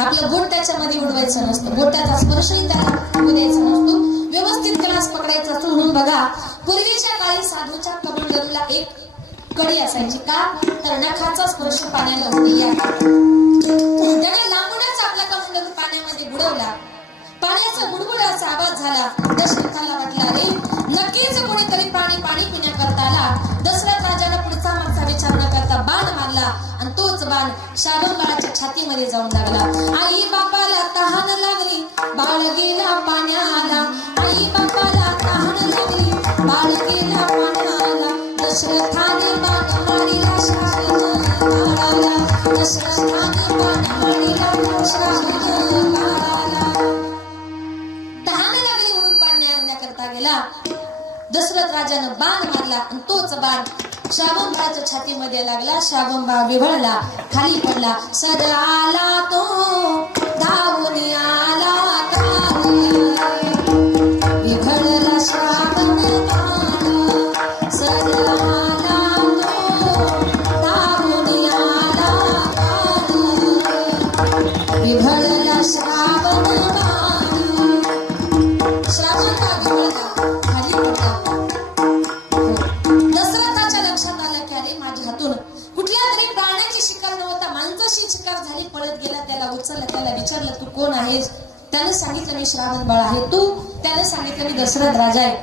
आपलं बोट त्याच्यामध्ये उडवायचं नसतं, बोटाचा स्पर्शही त्याला द्यायचा नसतो, व्यवस्थित ग्लास पकडायचा असतो. म्हणून बघा, पूर्वीच्या काळी साधूच्या कमंडलूला एक कडी असायची. का तर नखाचा स्पर्श पाण्याला होते. त्याने लांबूनच आपला कमंडलू पाण्यामध्ये बुडवला. पाण्याचा बुडबुडाचा आवाज झाला. दशरथाला वाटला, अरे नक्कीच कोणीतरी पाणी पिण्याकरता आला. दशरथ राजाला पुढचा मागचा विचार न करता बाण मारला आणि तोच बाण श्रावण बाळाच्या छातीमध्ये जाऊन लागला. आई बापाला तहान लागली, बाळ गेला पाण्याला. आई बापाला तहान लागली, बाळ गेला पाण्याला. दशरथाने बाण मारिला श्रावण बाळाला. दशरथाने बाण मारिला श्रावण बाळाला. तहान लागली म्हणून पाणी आणण्याकरता गेला. दशरथ राजानं बाण मारला आणि तोच बाण श्रावण बाळाच्या छातीमध्ये लागला. श्रावण बाळ विव्हळला, खाली पडला. सर आला तो धावून आला, विव्हळला श्रावण बाळ. सर आला तो धावून आला, विव्हळला श्रावण बाळ. श्रावण बाळ विव्हळला, खाली पडला. कुठल्या तरी प्राण्याची शिकार नव्हता, माणसाची शिकार झाली, पळत गेला. त्याला उचललं, त्याला विचारलं, तू कोण आहेस? त्याने सांगितलं, मी श्रावण बाळ आहे. तू? त्याने सांगितलं, मी दशरथ राजा आहे.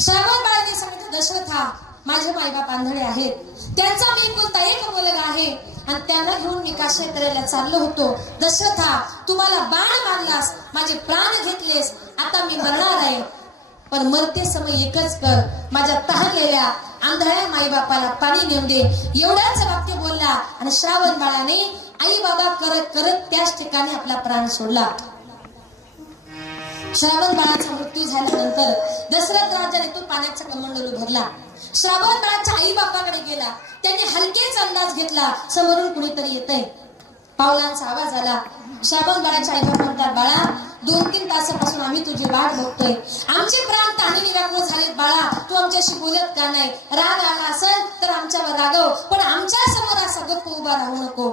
श्रावण बाळाने सांगितलं, दशरथ हा माझे मायबाप आंधळे आहेत, त्यांचा मी एकुलता एक मुलगा आहे आणि त्यांना घेऊन मी काशी यात्रेला चाललो होतो. दशरथ हा तुम्हाला बाण मारलास, माझे प्राण घेतलेस, आता मी मरणार आहे, पण मरते समय एकच कर, माझ्या तहानलेल्या आंधळ्या माईबापाला पाणी नेऊन दे. एवढ्याच वाक्य बोलला आणि श्रावण बाळाने आई बाबा करत करत त्याच ठिकाणी आपला प्राण सोडला. श्रावण बाळाचा मृत्यू झाल्यानंतर दशरथ राजाने तो पाण्याचा कमंडलू भरला. श्रावण बाळाच्या आई बापाकडे गेला. त्यांनी हलकेच अंदाज घेतला, समोरून कुणीतरी येतंय. पावलांचा आवाज आला. श्रावण बाळाच्या आई बाप म्हणतात, बाळा 2-3 तासापासून आम्ही तुझी वाट बघतोय, आमचे प्राण ताणीने व्याकुळ झालेत. बाळा तू आमच्याशी बोलत का नाही? राग आला असेल तर आमच्यावर रागव, पण आमच्या समोर असा गप्प उभा राहू नको.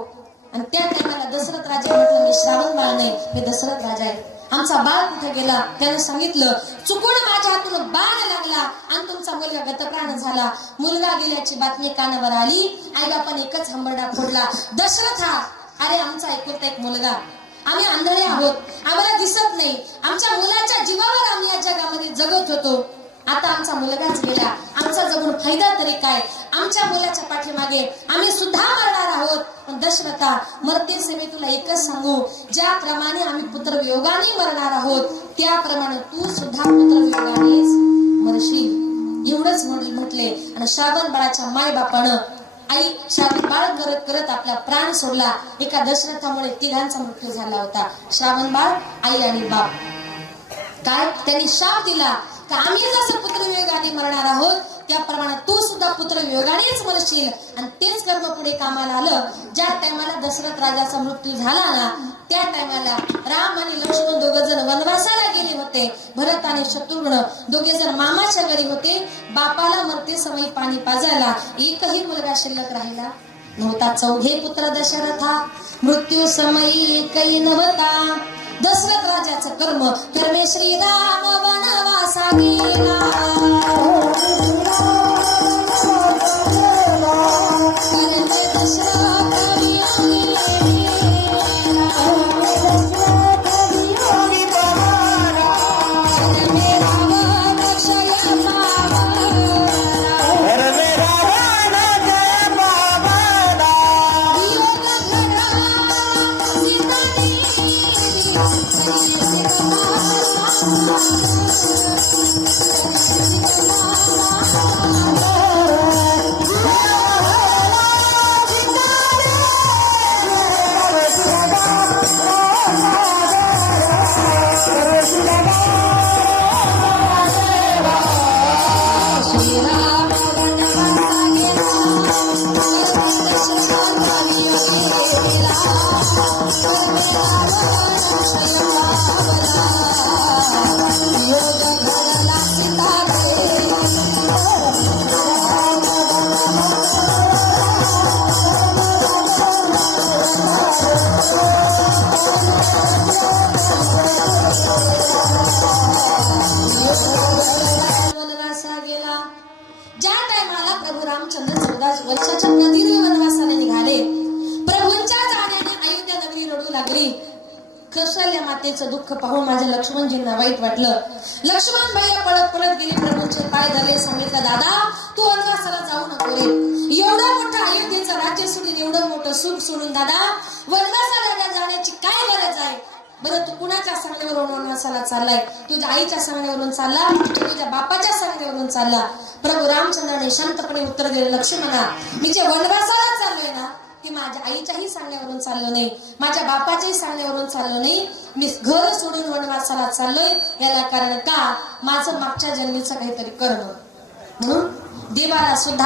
आणि त्या टाइमाला दशरथ राजा म्हटलं, मी श्रावण बाळ नाही, मी दशरथ राजा आहे. आमचा बाळ कुठे गेला? त्याने सांगितलं, चुकून माझ्या हातून बाण लागला आणि तुमचा मुलगा गतप्राण झाला. मुलगा गेल्याची बातमी कानावर आली. आई बापाने एकच हंबरडा फोडला, दशरथ हा, अरे आमचा एकुलता एक मुलगा, आम्ही आंधळे आहोत, आम्हाला दिसत नाही, आमच्या मुलाच्या जीवावर आम्ही या जगामध्ये जगत होतो, आता आमचा मुलगाच गेला, आमचा जगून फायदा तरी काय? आमच्या मुलाच्या पाठीमागे आम्ही सुद्धा मरणार आहोत. पण दशरथा, मरते सेवे तुला एकच सांगू, ज्याप्रमाणे आम्ही पुत्रवियोगाने मरणार आहोत त्याप्रमाणे तू सुद्धा पुत्रवियोगानेच मरशील. आणि श्रावण बाळाच्या माय बापानं आई श्रावण बाळ करत करत आपला प्राण सोडला. एका दशरथामुळे तिघांचा मृत्यू झाला होता, श्रावण बाळ, आई आणि बाप. काय त्यांनी शाप दिला की आम्ही जसं पुत्रवियोगाने मरणार आहोत त्याप्रमाणे तू सुद्धा पुत्रवियोगानेच मरशील. आणि तेच कर्म पुढे कामाला आलं. ज्या टायमाला दशरथ राजाचा मृत्यू झाला ना त्या टायमाला राम आणि लक्ष्मण दोघ जण वनवासाला गेले होते. भरत आणि शत्रुघ्न दोघे जण मामाच्या घरी होते. बापाला मरते समय पाणी पाजायला एकही मुलगा शिल्लक राहिला नव्हता. चौघे पुत्र दशरथा मृत्यू समयी एकही नव्हता. दशरथ राजाचं कर्म कर्मे श्रीराम वनवासा गेला. प्रभू रामचंद्र 14 वर्षाच्या प्रदीर्घ वनवासाने निघाले. प्रभूंच्या जाण्याने अयोध्या नगरी रडू लागली. कौशल्य मातेचं दुःख पाहून माझ्या लक्ष्मणजींना वाईट वाटलं. लक्ष्मण भैया पळत पळत गेली, प्रभूंचे पाय धरले, सांगितलं दादा तू वनवासाला जाऊ नको रे. एवढं मोठं अयोध्येचं राज्य सोडून एवढं मोठं सुख सोडून दादा वनवासाला जाण्याची काय गरज आहे. बरं तू कुणाच्या सांगण्यावरून वनवासाला चाललाय? तुझ्या आईच्या सांगण्यावरून चालला, तुझ्या बापाच्या सांगण्यावरून चालला? प्रभू रामचंद्राने शांतपणे उत्तर दिले, लक्ष्मणा मी जे वनवासाला चाललोय ना ते माझ्या आईच्याही सांगण्यावरून चाललो नाही, माझ्या बापाच्याही सांगण्यावरून चाललो नाही. मी घर सोडून वनवासाला चाललोय. याला कारण का माझं मागच्या जन्मीचं काहीतरी कर्म. म्हणून देवाला सुद्धा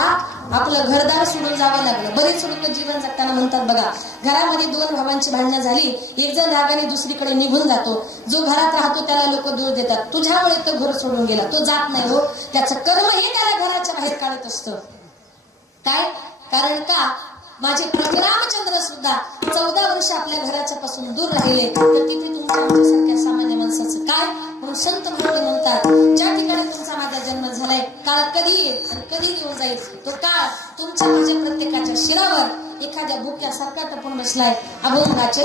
आपलं घरदार सोडून जावं लागलं. बरेच लोक जीवन जगताना म्हणतात बघा, घरामध्ये दोन भावांची भांडणं झाली, एक जण रागाने दुसरीकडे निघून जातो, जो घरात राहतो त्याला लोक दूर देतात, तुझ्यामुळे तो घर सोडून गेला, तो जात नाही हो, त्याचं कर्म हे त्याला घराच्या बाहेर काढत असतं. काय कारण का माझे प्रभू रामचंद्र सुद्धा 14 वर्ष आपल्या घराच्या पासून दूर राहिले, तर तिथे तुमच्या सामान्य माणसाचं काय. म्हणून संत मंडळी म्हणतात ज्या ठिकाणी तुमचा माझा जन्म झालाय काळ कधी येईल आणि कधी निघून जाईल, तो काळ तुमच्या माझ्या प्रत्येकाच्या शिरावर एखाद्या भुक्यासारखा टपून बसलाय. अभंगाचे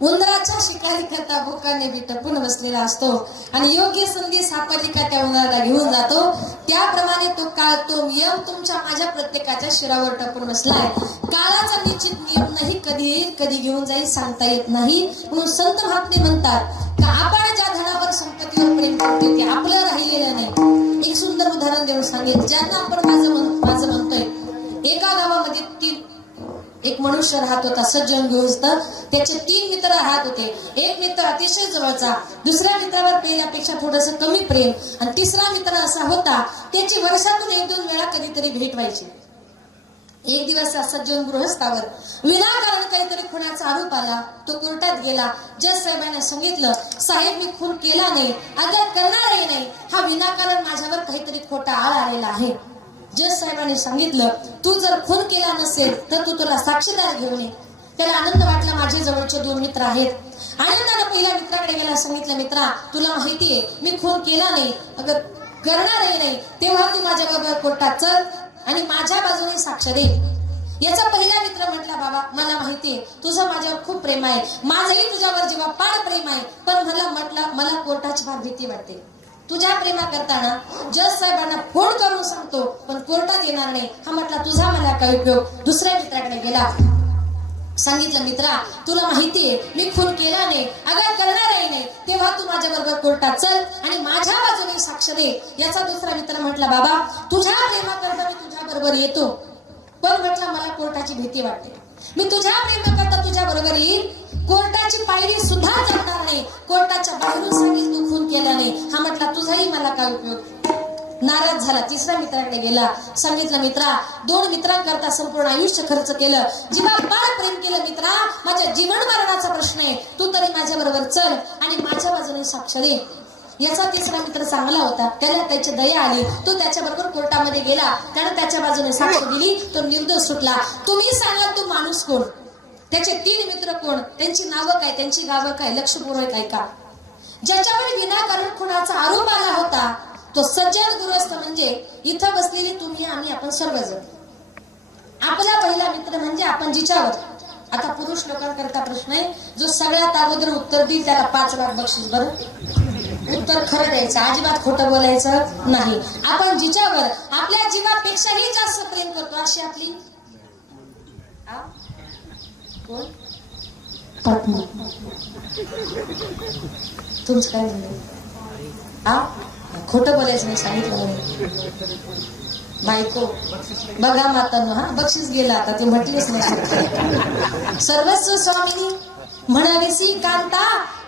उंदराच्या शिकारी करता भुकाने बी टपून बसलेला असतो आणि योग्य संधी सापडली का त्या उंदराला घेऊन जातो. त्याप्रमाणे तो काळ, तो नियम तुमच्या माझ्या प्रत्येकाच्या शिरावर टपून बसलाय. काळाचा निश्चित नियम नाही, कधी येईल कधी घेऊन जाईल सांगता येत नाही. म्हणून संत महात्मे म्हणतात का आपण ज्या धनावर संपत्तीवर प्रेम करतो ते आपलं राहिलेलं नाही. एक सुंदर उदाहरण देऊन सांगेल. ज्यांना आपण माझं म्हणतोय, एका गावामध्ये एक मनुष्य राहत होता, सज्जन गृहस्थ. त्याचे 3 मित्र राहत होते. एक मित्र अतिशय जवळचा, दुसऱ्या मित्रावर प्रेमापेक्षा थोडस कमी प्रेम, आणि तिसरा मित्र असा होता त्याची वर्षातून 1-2 वेळा कधीतरी भेट व्हायची. एक दिवस सज्जन गृहस्थावर विनाकारण काहीतरी खुनाचा आरोप आला. तो कोर्टात गेला. जज साहेबांना सांगितलं, साहेब मी खून केला नाही, अगं करणारही नाही, हा विनाकारण माझ्यावर काहीतरी खोटा आळ आलेला आहे. जज साहेबांनी सांगितलं, तू जर खून केला नसेल तर तू तुला साक्षीदार घेऊन ये. त्याला आनंद वाटला, माझे जवळचे 2 मित्र आहेत. आनंदानं पहिल्या मित्राकडे गेला. सांगितलं, मित्रा तुला माहितीये मी खून केला नाही, अगं करणारही नाही, तेव्हा तू माझ्या बरोबर कोर्टात चल आणि माझ्या बाजूने साक्ष दे. याचा पहिला मित्र म्हटला, बाबा मला माहितीये तुझं माझ्यावर खूप प्रेम आहे, माझंही तुझ्यावर जेव्हा पाड प्रेम आहे, पण मला कोर्टाची फार भीती वाटते. तुझ्या प्रेमा करताना जज साहेबांना फोन करून सांगतो पण कोर्टात येणार नाही. हा म्हटला, तुझा मला काय उपयोग. दुसऱ्या मित्राकडे गेला. सांगितलं, मित्रा तुला माहितीये मी खून केला नाही, अगं करणारही नाही, तेव्हा तू माझ्या बरोबर कोर्टात चल आणि माझ्या बाजूने साक्ष दे. याचा दुसरा मित्र म्हटला, बाबा तुझ्या प्रेमाकरता मी तुझ्या बरोबर येतो, पण म्हटलं मला कोर्टाची भीती वाटते. मी तुझ्या प्रेमाकरता तुझ्या बरोबर येईल, कोर्टाची पायरी सुद्धा चढणार नाही, कोर्टाच्या बाहेरून सांगेल तू खून केला नाही. हा म्हटला, तुझाही मला काय उपयोग. नाराज झाला. तिसऱ्या मित्राकडे गेला. सांगितलं, मित्रा 2 मित्रांकरता संपूर्ण आयुष्य खर्च केलं, जीवापाड प्रेम केलं, मित्रा माझ्या जीवन मरणाचा प्रश्न आहे, तू तरी माझ्या बरोबर चल आणि माझ्या बाजूने साक्ष दे. याचा तिसरा मित्र चांगला होता, त्याला त्याची दया आली. तो त्याच्या बरोबर कोर्टामध्ये गेला. त्याने त्याच्या बाजूने साक्ष दिली. तो निर्दोष सुटला. तुम्ही सांगा तो माणूस कोण, त्याचे 3 मित्र कोण, त्यांची नावं काय, त्यांची गावं काय, लक्षपूर्वक ऐका. ज्याच्यावर विनाकारण खुनाचा आरोप आला होता तो सज्जन गृहस्थ, म्हणजे इथं बसलेली तुम्ही आम्ही आपण सर्वजण. आपला पहिला मित्र म्हणजे आपण जिच्यावर, आता पुरुष लोकांकरता प्रश्न आहे, जो सगळ्यात अगोदर उत्तर देईल त्याला 5 लाख बक्षीस. बरं, उत्तर खरं द्यायचं, अजिबात खोटं बोलायचं नाही. आपण जिच्यावर आपल्या जीवापेक्षाही जास्त प्रेम करतो अशी आपली कोण पत्नी. तुमचं काय म्हणणं? खोटं बोलायचं नाही सांगितलं. बायको बघा मातांनो, हा बक्षीस गेला आता, ते म्हटलेच नाही. सर्वस्व स्वामिनी म्हणावीसी कांता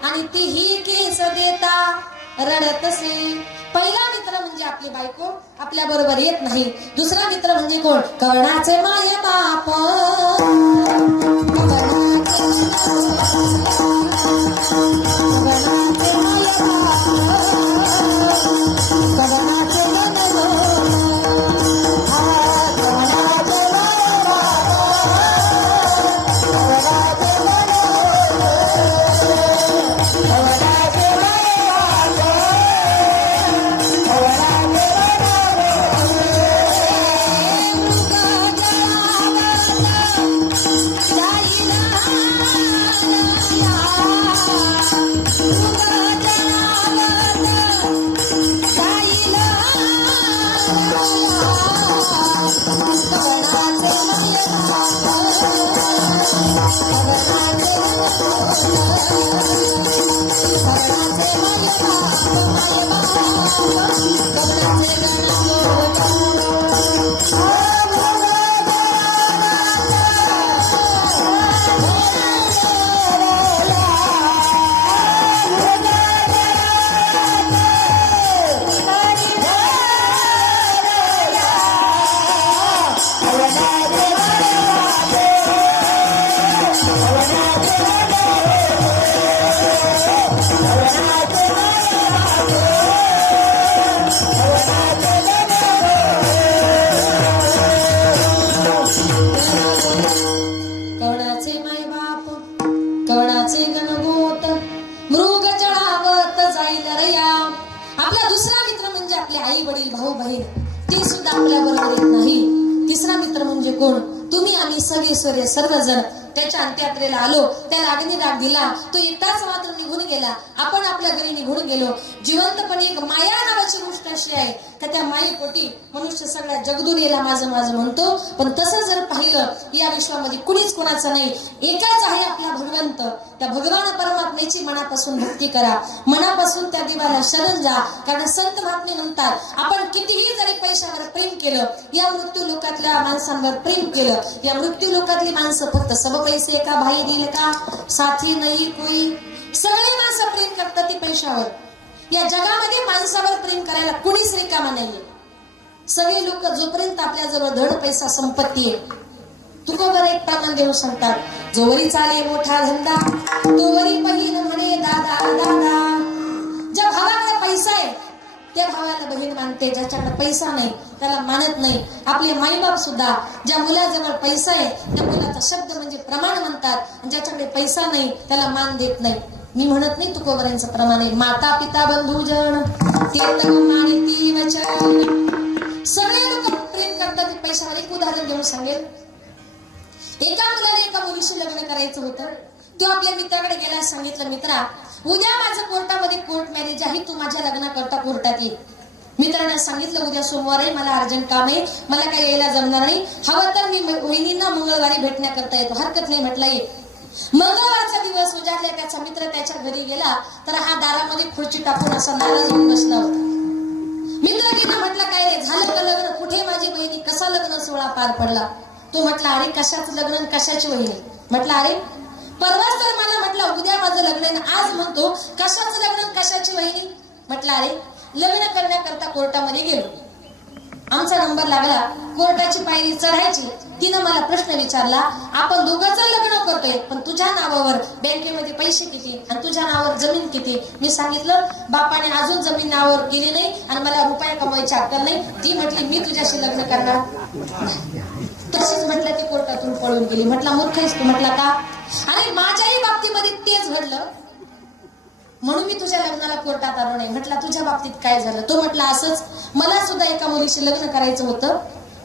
आणि तीही केस देता रडतसे. पहिला मित्र म्हणजे आपली बायको, आपल्या बरोबर येत नाही. दुसरा मित्र म्हणजे कोण, कर्णाचे माय बाप. आई वडील भाऊ बहीण ते सुद्धा आपल्या बरोबर येत नाही. तिसरा मित्र म्हणजे कोण, तुम्ही आम्ही सगळे सर्वजण त्याच्या अंत्ययात्रेला आलो, त्याला अग्निदान दिला, तो एकटाच मात्र निघून गेला, आपण आपल्या घरी निघून गेलो. जिवंतपणे एक माया नावाची गोष्ट अशी आहे का त्या मायेपोटी मनुष्य सगळ्या जगदुनियेला माझं माझं म्हणतो. पण तसं जर पाहिलं या विश्वामध्ये कुणीच कोणाचं नाही, एकाच आहे आपला भगवंत. त्या भगवान परमात्म्याची मनापासून भक्ती करा, मनापासून त्या देवाला शरण जा. कारण संत महात्मे म्हणतात, आपण कितीही जरी पैशावर प्रेम केलं, या मृत्यू लोकातल्या माणसांवर प्रेम केलं, या मृत्यू लोकातली माणसं फक्त सब पैसे का भाई दिल का साथी नाही कोई, सगळे माणसं प्रेम करतात ती पैशावर. या जगामध्ये माणसावर प्रेम करायला कुणीच रिकामा नाहीये. सगळे लोक जोपर्यंत आपल्या जवळ धन पैसा संपत्ती आहे, तुकोबर एक प्रमाण देऊ सांगतात, जोवरी चाले मोठा धंदा तोवरी बहीण म्हणे दादा दादा. ज्या भावाकडे पैसा आहे त्या भावाला बहीण मानते, ज्याच्याकडे पैसा नाही त्याला मानत नाही. आपले माईबाप सुद्धा ज्या मुलाजवळ पैसा आहे त्या मुलाचा शब्द म्हणजे प्रमाण म्हणतात, आणि ज्याच्याकडे पैसा नाही त्याला मान देत नाही. मी म्हणत नाही तुकोबरांचं प्रमाण आहे, माता पिता बंधुजन ती वचन. सगळे लोक प्रेम करतात पैशावर. एक उदाहरण देऊन सांगेल. एका मुलाने एका मुलीशी लग्न करायचं होतं. तो आपल्या मित्राकडे गेला, सांगितलं, मित्रा उद्या माझं कोर्टामध्ये कोर्ट मॅरेज आहे, तू माझ्या लग्नाकरता कोर्टात ये. मित्राने सांगितलं, उद्या सोमवार आहे, मला अर्जंट काम आहे, मला काही यायला जमणार नाही, हवं तर मी वहिनींना मंगळवारी भेटण्याकरता येतो. हरकत नाही म्हटलं ये. मंगळवारचा दिवस उजाडल्या, त्याचा मित्र त्याच्या घरी गेला तर हा दारामध्ये खुर्ची टाकून असा नाराज होऊन बसला होता. मित्रांनी म्हटलं, काय रे झालं का लग्न, कुठे माझी बहिणी, कसा लग्न सोहळा पार पडला. तो म्हटला, अरे कशाचं लग्न, कशाची वहिनी. म्हटलं, अरे परवाच तर मला म्हटलं उद्या माझं लग्न आहे, आज म्हणतो कशाचं लग्न, कशाची वहिनी. म्हटलं, अरे लग्न करण्याकरता कोर्टामध्ये गेलो, आमचा नंबर लागला, कोर्टाची पायरी चढायची. तिनं मला प्रश्न विचारला, आपण दोघांचं लग्न करतोय, पण तुझ्या नावावर बँकेमध्ये पैसे किती आणि तुझ्या नावावर जमीन किती. मी सांगितलं, बापाने अजून जमीन नावावर केली नाही आणि मला रुपये कमवायची अक्कल नाही. ती म्हटली, मी तुझ्याशी लग्न करणार. तशीच म्हटलं ती कोर्टातून पळून गेली. म्हटलं, मूर्ख आहेस तू. म्हटलं, का. अरे माझ्याही बाबतीमध्ये तेच घडलं, म्हणून मी तुझ्या लग्नाला कोर्टात आलो नाही. म्हटलं, तुझ्या बाबतीत काय झालं. तो म्हटला, असंच मला सुद्धा एका मुलीशी लग्न करायचं होतं,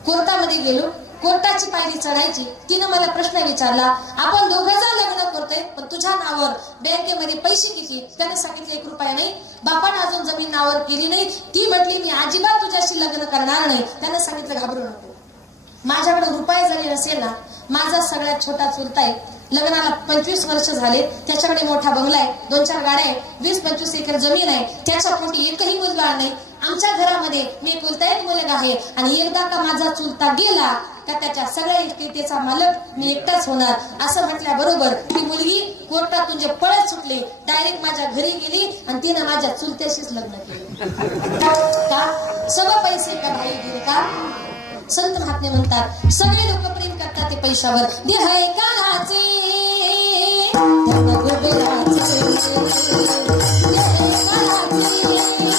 कोर्टामध्ये गेलो, कोर्टाची पायरी चढायची. तिनं मला प्रश्न विचारला, आपण दोघंजण लग्न करतोय, पण तुझ्या नावावर बँकेमध्ये पैसे किती. त्याने सांगितलं, 1 रुपया नाही. बापाने अजून जमीन नावावर केली नाही. ती म्हटली, मी अजिबात तुझ्याशी लग्न करणार नाही. त्याने सांगितलं, घाबरू नको, माझ्याकडे रुपये जरी नसेल ना, माझा सगळ्यात छोटा चुलता आहे, लग्नाला 25 वर्ष झाले, त्याच्याकडे मोठा बंगला आहे, 2-4 गाड्या आहे, 20-25 एकर जमीन आहे, त्याच्या पोटी एकही मुलगा नाही. आमच्या घरामध्ये मी एकुलता एक मुलगा आहे, आणि एकदा का माझा चुलता गेला का त्याच्या सगळ्या इष्टितेचा मालक मी एकटाच होणार. असं म्हटल्याबरोबर ती मुलगी कोर्टातून जे पळत सुटली, डायरेक्ट माझ्या घरी गेली आणि तिनं माझ्या चुलत्याशीच लग्न केलं. का सब पैसे का भाई दिल का. संत महात्मे म्हणतात, सगळे लोक प्रेम करतात ते पैशावर. देह एकाचे धन गुबराचे, देह एकाचे धन गुबराचे.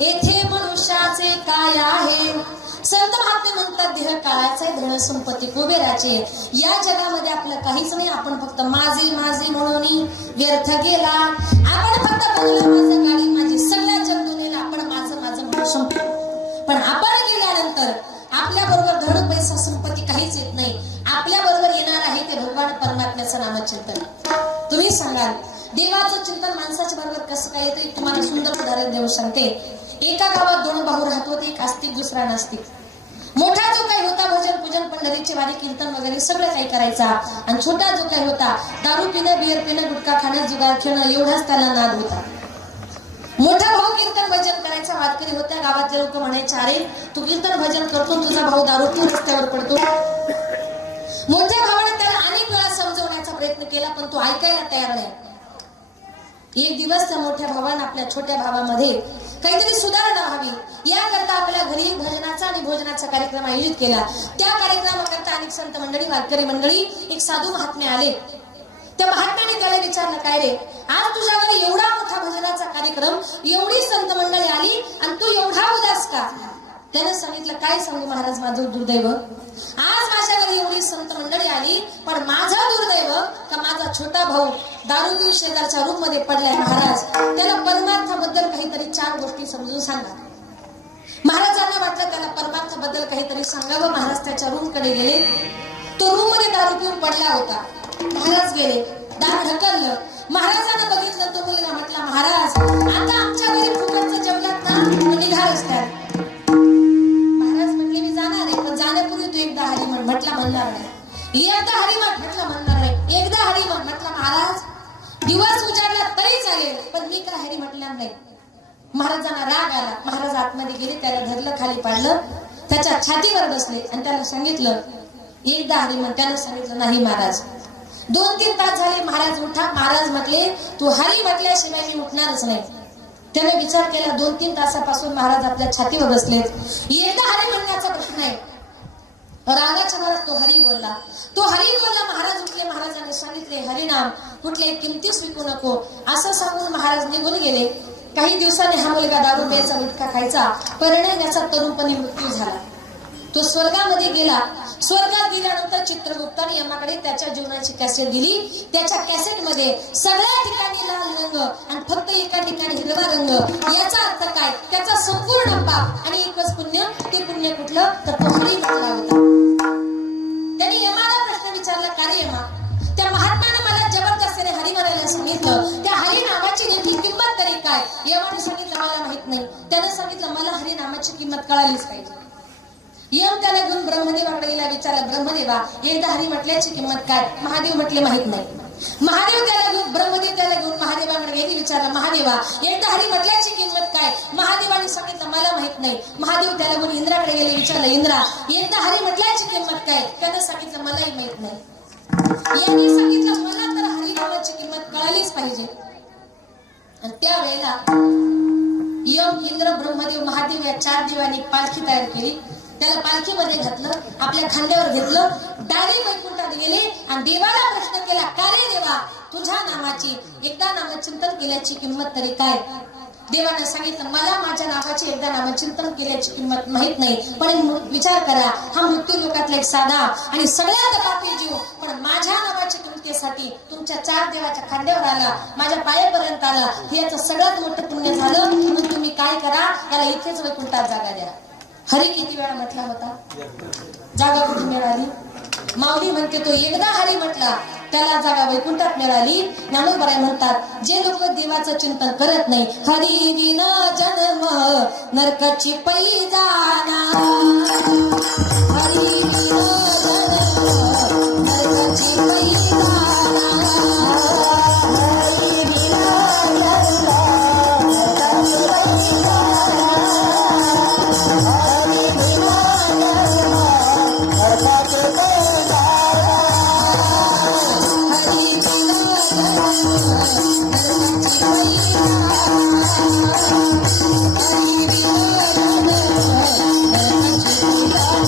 येथे मनुष्याचे काय आहे. संत महात्मे म्हणतात देह काळाचे धन संपत्ती कुबेराचे. या जगामध्ये आपलं काहीच नाही. आपण फक्त माझी माझी म्हणून व्यर्थ गेला. आपण फक्त बोलला माझं गाडी माझी सगळ्या जगदुनीला आपण माझं माझं म्हणून संपतो. पण आपण गेल्यानंतर आपल्या बरोबर धन पैसा संपत्ती काहीच येत नाही. आपल्या बरोबर येणार आहे ते भगवान परमात्म्याचं नामचिंतन. तुम्ही सांगाल देवाचं चिंतन माणसाच्या बरोबर कसं काय येतं. तुम्हाला सुंदर उदाहरण देऊ सांगते. एका गावात दोन भाऊ राहत होते. एक आस्तिक दुसरा नास्तिक. मोठा जो काही होता भजन पूजन पंढरीचे वारी कीर्तन वगैरे सगळं काही करायचा. आणि छोटा जो काही होता दारू पिणं बियर पिणं गुटखा खाणं जुगार खेळणं एवढाच त्याला नाद होता. मोठा भाऊ कीर्तन भजन करायचा वारकरी होत्या. गावातले लोक म्हणायचे अरे तू कीर्तन भजन करतो तुझा भाऊ दारू पिऊन रस्त्यावर पडतो. मोठ्या भावाने त्याला अनेक वेळा समजवण्याचा प्रयत्न केला पण तो ऐकायला तयार नाही. एक दिवस त्या मोठ्या भावाने आपल्या छोट्या भावामध्ये काहीतरी सुधारणा व्हावी याकरता आपल्या घरी भजनाचा आणि भोजनाचा कार्यक्रम आयोजित केला. त्या कार्यक्रमाकरता अनेक संत मंडळी वारकरी मंडळी एक साधू महात्मे आले. त्या महात्म्याने त्याला विचारलं काय रे आज तुझ्या घरी एवढा मोठा भजनाचा कार्यक्रम एवढी संत मंडळी आली आणि तू एवढा उदास का. त्याने सांगितलं काय सांगू महाराज माझं दुर्दैव. आज माझ्या घरी एवढी संत मंडळी आली पण माझं दुर्दैव का माझा छोटा भाऊ दारू पिऊन शेजारच्या रूम मध्ये पडलाय. महाराज त्याला परमार्थाबद्दल काहीतरी 4 गोष्टी समजून सांगा. महाराजांना वाटलं त्याला परमार्थाबद्दल काहीतरी सांगावं. महाराज त्याच्या रूम कडे गेले. तो रूम मध्ये दारू पिऊन पडला होता. महाराज गेले दार ढकललं. महाराजांना बघितलं. तो मुलगा म्हटला महाराज आता आमच्या घरी फुकटचं जेवलात ना निघा रस्त्यात. महाराज म्हटले मी जाणार आहे पण जाण्यापूर्वी तू एकदा हरी म्हण. म्हटला म्हणणार नाही. एकदा हरी म्हटलं म्हणणार नाही. एकदा हरी म्हटलं महाराज दिवस उजाडला तरी चालेल पण मी काय हरी म्हटणार नाही. महाराजांना राग आला. महाराज आतमध्ये गेले. त्याला धरलं खाली पाडलं. त्याच्या छातीवर बसले आणि त्याला सांगितलं एकदा हरी म्हण. त्यानं सांगितलं नाही महाराज. 2-3 तास झाले. महाराज उठा. महाराज म्हटले तू हरी म्हटल्याशिवाय मी उठणारच नाही. त्याने विचार केला. 2-3 तासापासून महाराज आपल्या छातीवर बसलेत. एकदा हरी म्हणण्याचा प्रश्न आहे. रागाच्या भरात तो हरी बोलला. तो हरी बोलला. महाराज उठले. महाराजांनी सांगितले हरिनाम कुठल्याही किमतीस विकू नको असं सांगून महाराज निघून गेले. काही दिवसांनी हा मुलगा दारू प्यायचा गुटखा खायचा परिणाम त्याचा तरुणपणी मृत्यू झाला. तो स्वर्गामध्ये गेला. स्वर्गात गेल्यानंतर चित्रगुप्ताने यमाकडे त्याच्या जीवनाची कॅसेट दिली. त्याच्या कॅसेट मध्ये सगळ्या ठिकाणी लाल रंग आणि फक्त एका ठिकाणी हिरवा रंग. याचा अर्थ काय त्याचा संपूर्ण पाप आणि एकच पुण्य. ते पुण्य कुठलं तर तो हरी म्हटला होता. त्यांनी यमाला प्रश्न विचारला का रे यमा त्या महात्म्याने मला जबरदस्तीने हरी म्हणायला सांगितलं त्या हरी नामाची नेमकी किंमत तरी काय. यमाने सांगितलं मला माहित नाही. त्याने सांगितलं मला हरी नामाची किंमत कळालीच पाहिजे. यम त्याला घेऊन ब्रह्मदेवाकडे गेला. विचारला ब्रह्मदेवा एकदा हरी म्हटल्याची किंमत काय. महादेव म्हटले माहित नाही. महादेव त्याला घेऊन ब्रह्मदेव त्याला घेऊन महादेवाकडे गेले. विचारलं महादेवा एकदा हरी म्हटल्याची किंमत काय. महादेवाने सांगितलं मला माहित नाही. महादेव त्याला घेऊन इंद्राकडे गेले. विचारलं इंद्रा एकदा हरी म्हटल्याची किंमत काय. त्यानं सांगितलं मलाही माहित नाही. यांनी सांगितलं मला तर हरी नामाची किंमत कळालीच पाहिजे. आणि त्यावेळेला यम इंद्र ब्रह्मदेव महादेव या 4 देवांनी पालखी तयार केली. त्याला पालखीमध्ये घातलं. आपल्या खांद्यावर घेतलं. डायरेक्ट वैकुंठात गेले आणि देवाला प्रश्न केला का रे देवा तुझ्या नामाची एकदा नामचिंतन केल्याची किंमत तरी काय. देवाने सांगितलं मला माझ्या नावाची एकदा नामचिंतन केल्याची किंमत माहित नाही पण विचार करा हा मृत्यू लोकातला एक साधा आणि सगळ्यात पापी जीव पण माझ्या नावाच्या किंमतीसाठी तुमच्या 4 देवाच्या खांद्यावर आला माझ्या पायापर्यंत आला. हे याचं सगळ्यात मोठं पुण्य झालं. म्हणून तुम्ही काय करा याला इथेच वैकुंठात जागा द्या. हरी किती वेळा म्हटला होता. जागा कुठे मिळाली. माऊली म्हणते तो एकदा हरी म्हटला त्याला जागा वैकुंठात मिळाली. ज्ञानोबराय म्हणतात जे लोक देवाचं चिंतन करत नाही हरी विना जन्म नरकाची पै जाना. हरी विना जन्म नरकाची पै जाना. हरी विना जन्म नरकाची पै जाना. हरी विना जन्म नरकाची पै जाना. हरी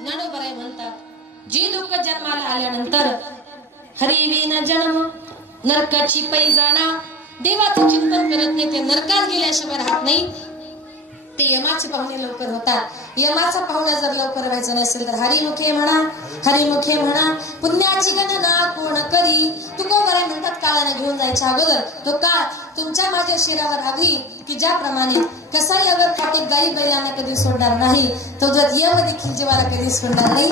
ज्ञानोबराय म्हणतात, जी दुःख जन्माला आल्यानंतर हरिविना जन्म नरकाची पैजाणा, देवाचं चिंतन करत नाही ते नरकात गेल्याशिवाय राहत नाही. ते यमाचे पाहुणे लवकर होतात. यमाचा पाहुणा जर लवकर व्हायचा नसेल तर हरिमुखे म्हणा, हरिमुखे म्हणा. पुण्याची गणना कोण करी. तुकोबराय म्हणतात, काळाने घेऊन जायच्या अगोदर तो काळ तुमच्या माझ्या शिरावर आधी की ज्याप्रमाणे कसाई अगर खाते गाई बैलांना कधी सोडणार नाही, तो जर यम देखील जीवाला कधी सोडणार नाही.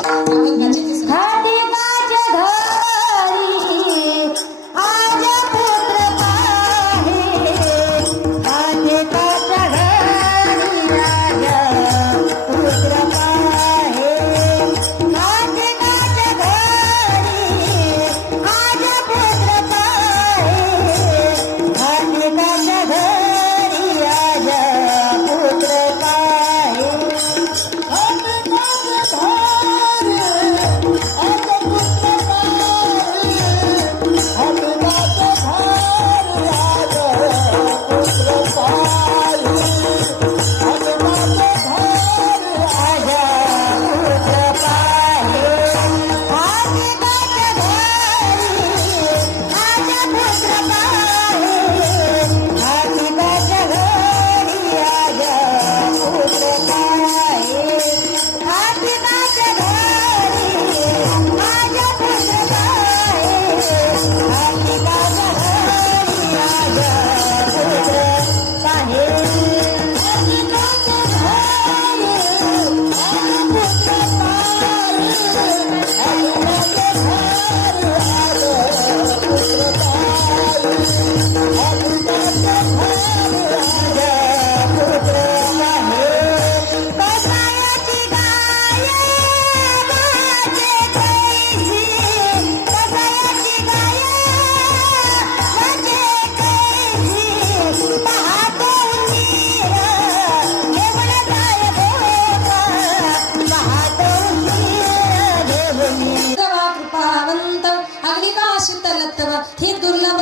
हे दुर्लभ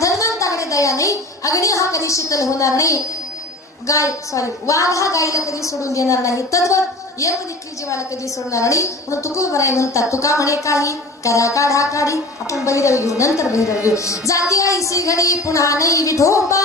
धर्मांताकडे दया नाही. अग्नी हा कधी शीतल होणार नाही. वाघ हा गायीला कधी सोडून देणार नाही. तद्वत यम देखील जीवाला कधी सोडणार नाही. म्हणून तुकोबराय म्हणतात, तुका म्हणे काही करा काढा काढी. आपण भैरव घेऊ, नंतर भैरव घेऊ. जाती आईसी घडी पुन्हा नाही विठोबा.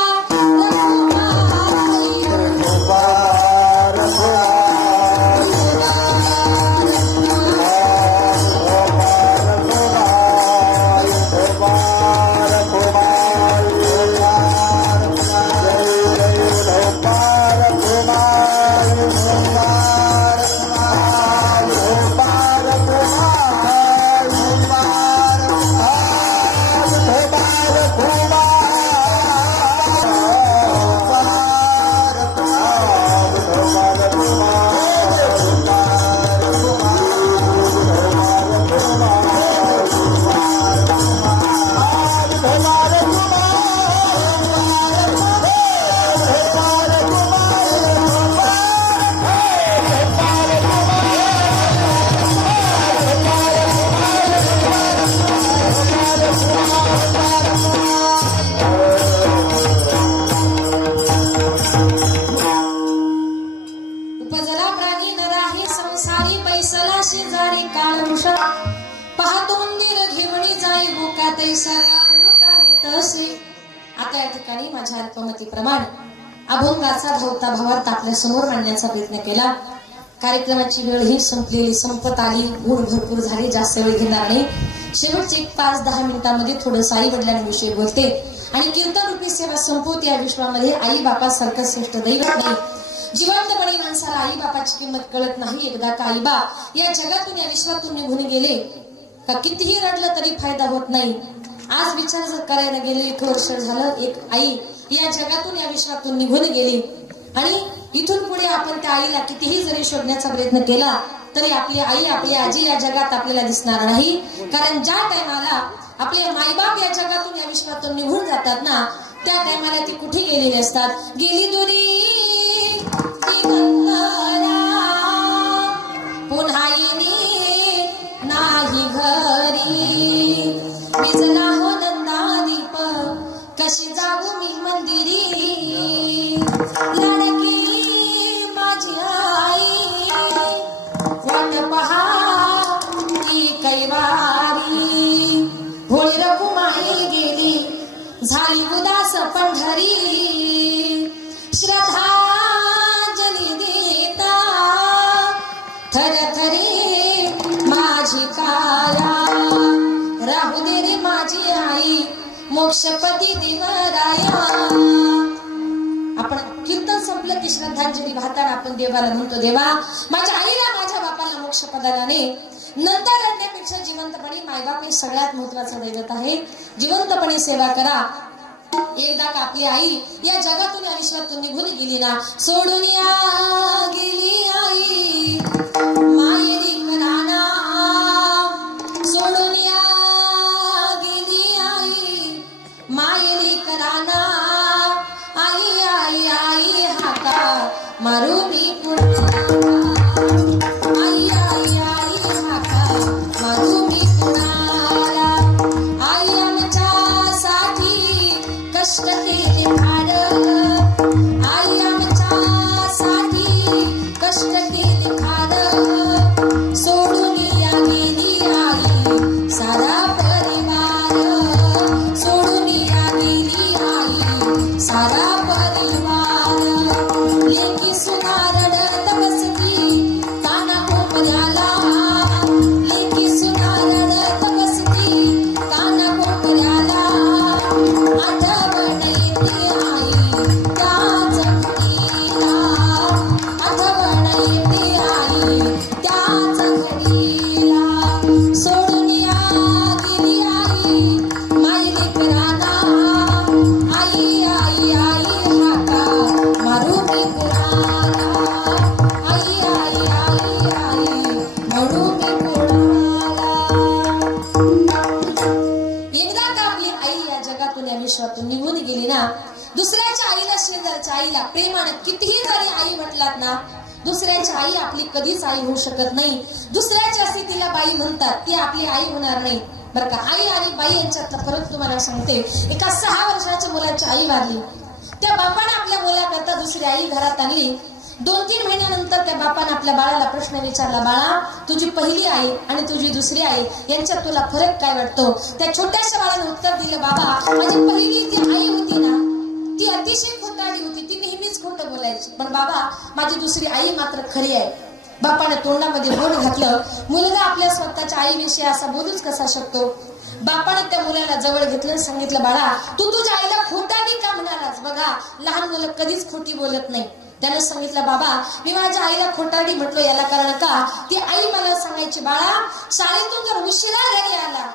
आता या ठिकाणी माझ्या अल्पमतीप्रमाणे अभंगाचा धावता भावार्थ आपल्या समोर मांडण्याचा प्रयत्न केला. कार्यक्रमाची वेळ ही संपलेली संपत आली. गुण भरपूर झाले, जास्त वेळ घेणार नाही. शेवटचे 5-10 मिनिटांमध्ये थोडंसं आई वडिलांविषयी बोलते आणि कीर्तन रूपी सेवा संपवते. या विश्वामध्ये आई बापासारखं श्रेष्ठ दैवत नाही. जिवंतपणी माणसाला आई बापाची किंमत कळत नाही. एकदा का आई बाप या जगातून या विश्वातून निघून गेले का कितीही रडलं तरी फायदा होत नाही. आज विचार जर करायला गेले, 1 वर्ष झालं, एक आई या जगातून या विश्वातून निघून गेली आणि इथून पुढे आपण त्या आईला कितीही जरी शोधण्याचा प्रयत्न केला तरी आपली आई आपली आजी या जगात आपल्याला दिसणार नाही. कारण ज्या टायमाला आपले मायबाप या जगातून या विश्वातून निघून जातात ना त्या टायमाला ती कुठे गेलेली असतात. गेली दुरी पुन्हा येणे नाही घरी विजला हो नंदा दीप कशी जाऊ मी मंदिरी लाडकी माझी आई वाट पहा ती कैवारी होळी रखुमाई गेली झाली उदास पंढरी श्रद्धांजली देता थरथरे माझी काया राहू दे रे माझी आई मोक्षपती देवराया. आपण कीर्तन संपलं की श्रद्धांजली वाहताना आपण देवाला म्हणतो देवा माझ्या आईला माझ्या बापाला मोक्ष पदाला ने. नंतर रडण्यापेक्षा जिवंतपणे मायबाप हे सगळ्यात महत्वाचं दैवत आहे. जिवंतपणे सेवा करा. एकदा का आपली आई या जगातून या विश्वातून निघून गेली ना सोडून या गेली आई मायेरी घराना सोडून या गेली आई मायेरी घराना आई आई आई हाका मारू मी पुन्हा आई आई आई हाका मारू मी पुन्हा आई आमच्यासाठी कष्ट केले फार आई आमच्यासाठी कष्ट केले फार सोडून या गेली आई सारा परिवार सोडून या गेली आई सारा परिवार लेकी सुना रडत बसती काना कोपऱ्याला लेकी सुना रडत बसती काना कोपऱ्याला आठवण येते आई त्या जखडीला आठवण येते आई त्याच घडीला सोडून या गेली आई मायरी कराना आई आई आई हाका मारू मी कुणाला आई आई आई आई म्हणू मी कुणाला. एकदा का आपली आई या जगातून या विश्वातून निघून गेली ना दुसऱ्याच्या आईला शेजारच्या आईला प्रेमानं कितीही जरी आई म्हटलात ना दुसऱ्याची आई आपली कधीच आई होऊ शकत नाही. दुसऱ्याच्या स्थितीला बाई म्हणतात ती आपली आई होणार नाही बरं का. आई आणि बाई यांच्यातला फरक तुम्हाला सांगते. एका 6 वर्षाच्या मुलाची आई वारली त्या बापाने आपल्या मुलाकरता दुसरी आई घरात आणली. 2-3 महिन्यानंतर त्या बापाने आपल्या बाळाला प्रश्न विचारला बाळा तुझी पहिली आई आणि तुझी दुसरी आई यांच्यात तुला फरक काय वाटतो. त्या छोट्याशा बाळाने उत्तर दिलं बाबा माझी पहिली जी आई होती ना ती अतिशय खोटारडी होती ती नेहमीच खोटं बोलायची पण बाबा माझी दुसरी आई मात्र खरी आहे. बापाने तोंडामध्ये बोट घातलं. मुलगा आपल्या स्वतःच्या आईविषयी असा बोलूच कसा शकतो. बापाने त्या मुलाला जवळ घेतलं सांगितलं बाळा तू तुझ्या आईला खोटारडी का म्हणालास. बघा लहान मुलं कधीच खोटी बोलत नाही. त्याने सांगितलं बाबा मी माझ्या आईला खोटारडी म्हटलो याला कारण का ती आई मला सांगायची बाळा शाळेतून जर उशिरा घरी आला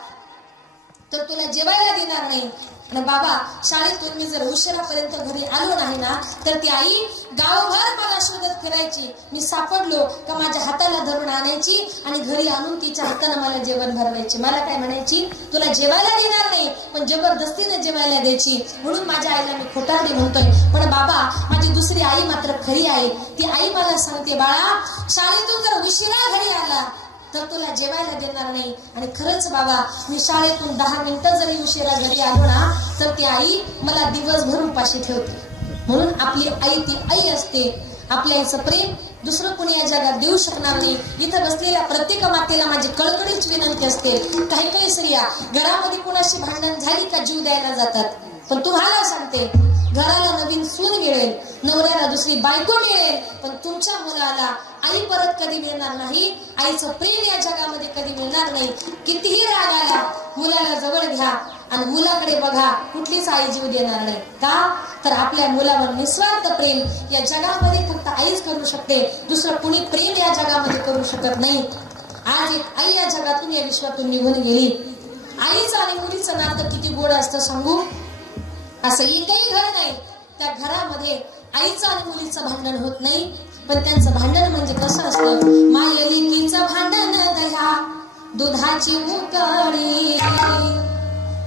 तर तुला जेवायला देणार नाही आणि बाबा शाळेतून मी जर उशिरापर्यंत घरी आलो नाही ना तर ती आई गावभर मला शोधत फिरायची. मी सापडलो का माझ्या हाताला धरून आणायची आणि घरी आणून तिच्या हाताने मला जेवण भरवायची. मला काय म्हणायची तुला जेवायला देणार नाही पण जबरदस्तीने जेवायला द्यायची म्हणून माझ्या आईला मी खोटारडी म्हणतोय. पण बाबा माझी दुसरी आई मात्र खरी आहे. ती आई मला सांगते बाळा शाळेतून जर उशिरा घरी आला तर तुला जेवायला देणार नाही. आणि खरंच बाबा मी शाळेतून 10 मिनिटं जरी उशिरा घरी आलो ना तर ती आई मला दिवसभर उपाशी ठेवते. म्हणून आपली आई ती आई असते. आपल्या आईचं प्रेम दुसरं कोणी या जगात देऊ शकणार नाही. इथं बसलेल्या प्रत्येक मातेला माझी कळकळीच विनंती असते. काही काही स्त्रिया घरामध्ये कोणाशी भांडण झाली का जीव द्यायला जातात पण तुम्हाला सांगते घराला नवीन सून मिळेल नवऱ्याला दुसरी बायको मिळेल पण तुमच्या मुलाला आई परत कधी मिळणार नाही. आईचं प्रेम या जगामध्ये कधी मिळणार नाही. कितीही राग आला मुलाला जवळ घ्या आणि मुलाकडे बघा कुठलीच आई जीव देणार नाही. का तर आपल्या मुलावर निस्वार्थ प्रेम या जगामध्ये फक्त आईच करू शकते. दुसरं कुणी प्रेम या जगामध्ये करू शकत नाही. आज एक आई या जगातून या विश्वातून निघून गेली. आईचं आणि मुलीचं नातं किती गोड असतं सांगू. असं एकही घर नाही त्या घरामध्ये आईचं आणि मुलीचं भांडण होत नाही. पण त्यांचं भांडण म्हणजे कसं असतं, मायलेकीचं भांडण दह्या दुधाची उकळी,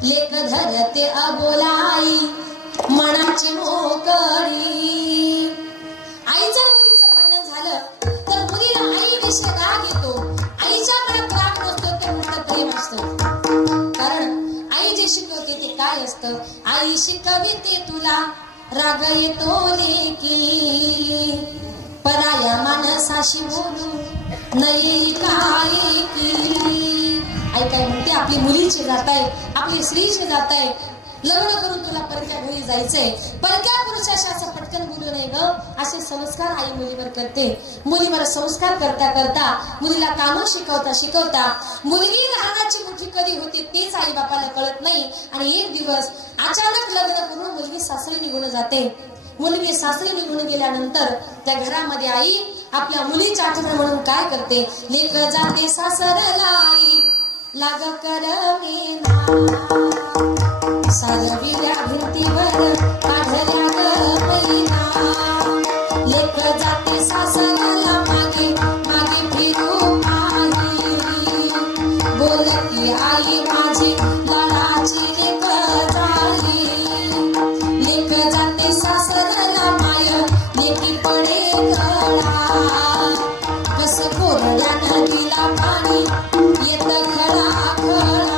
लेक धरते अबोलाई मनाची मोकळी. आईचं आणि मुलीचं भांडण झालं तर मुलीला आईविषयी राग येतो, आईच्या मनात राग नसतो, ते उलट प्रेम असतं. कारण आई जे शिकवते ते काय असतं, आई शिकविते तुला राग येतो लेकी, पराया माणसाशी बोलू नाही काय की. आई काय म्हणते, आपली मुलीचे जात आहे, आपली स्त्रीचे जात आहे, लग्न करून तुला परक्या घरी जायचंय, परक्या पुरुषाशी असं पटकन बोलू नये ग. असे संस्कार आई मुलीवर करते. मुलीवर संस्कार करता करता मुलीला कामं शिकवता शिकवता मुलगी लहानाची मोठी कधी होते तेच आई बापाला कळत नाही. आणि एक दिवस अचानक लग्न करून मुलगी सासरी निघून जाते. मुलगी सासरी निघून गेल्यानंतर त्या घरामध्ये आई आपल्या मुलीची आठवण म्हणून काय करते, लेक जाते सासरला आई लाग करमेना, साजविल्या भिंतीवर काढल्या ग मैना, लेक जाते सासरला मागे मागे फिरू आई, बोलती आई माझी लाडाची लेक झाली, लेक जाते सासरला माय लेकी पडे गळा, कस कोरड्या नदीला पाणी येत खळा खळा.